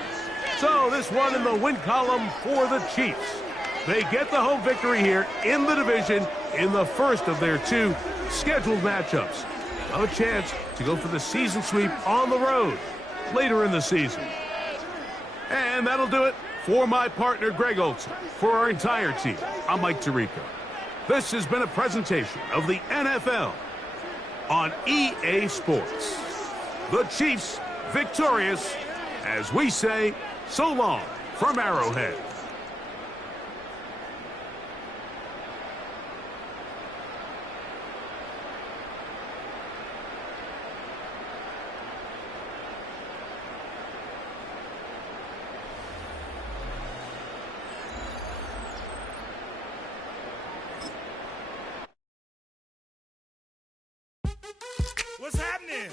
So this one in the win column for the Chiefs. They get the home victory here in the division in the first of their 2 scheduled matchups. A chance to go for the season sweep on the road later in the season. And that'll do it for my partner, Greg Olson. For our entire team, I'm Mike Tirico. This has been a presentation of the NFL on EA Sports. The Chiefs victorious, as we say, so long from Arrowhead. What's happening?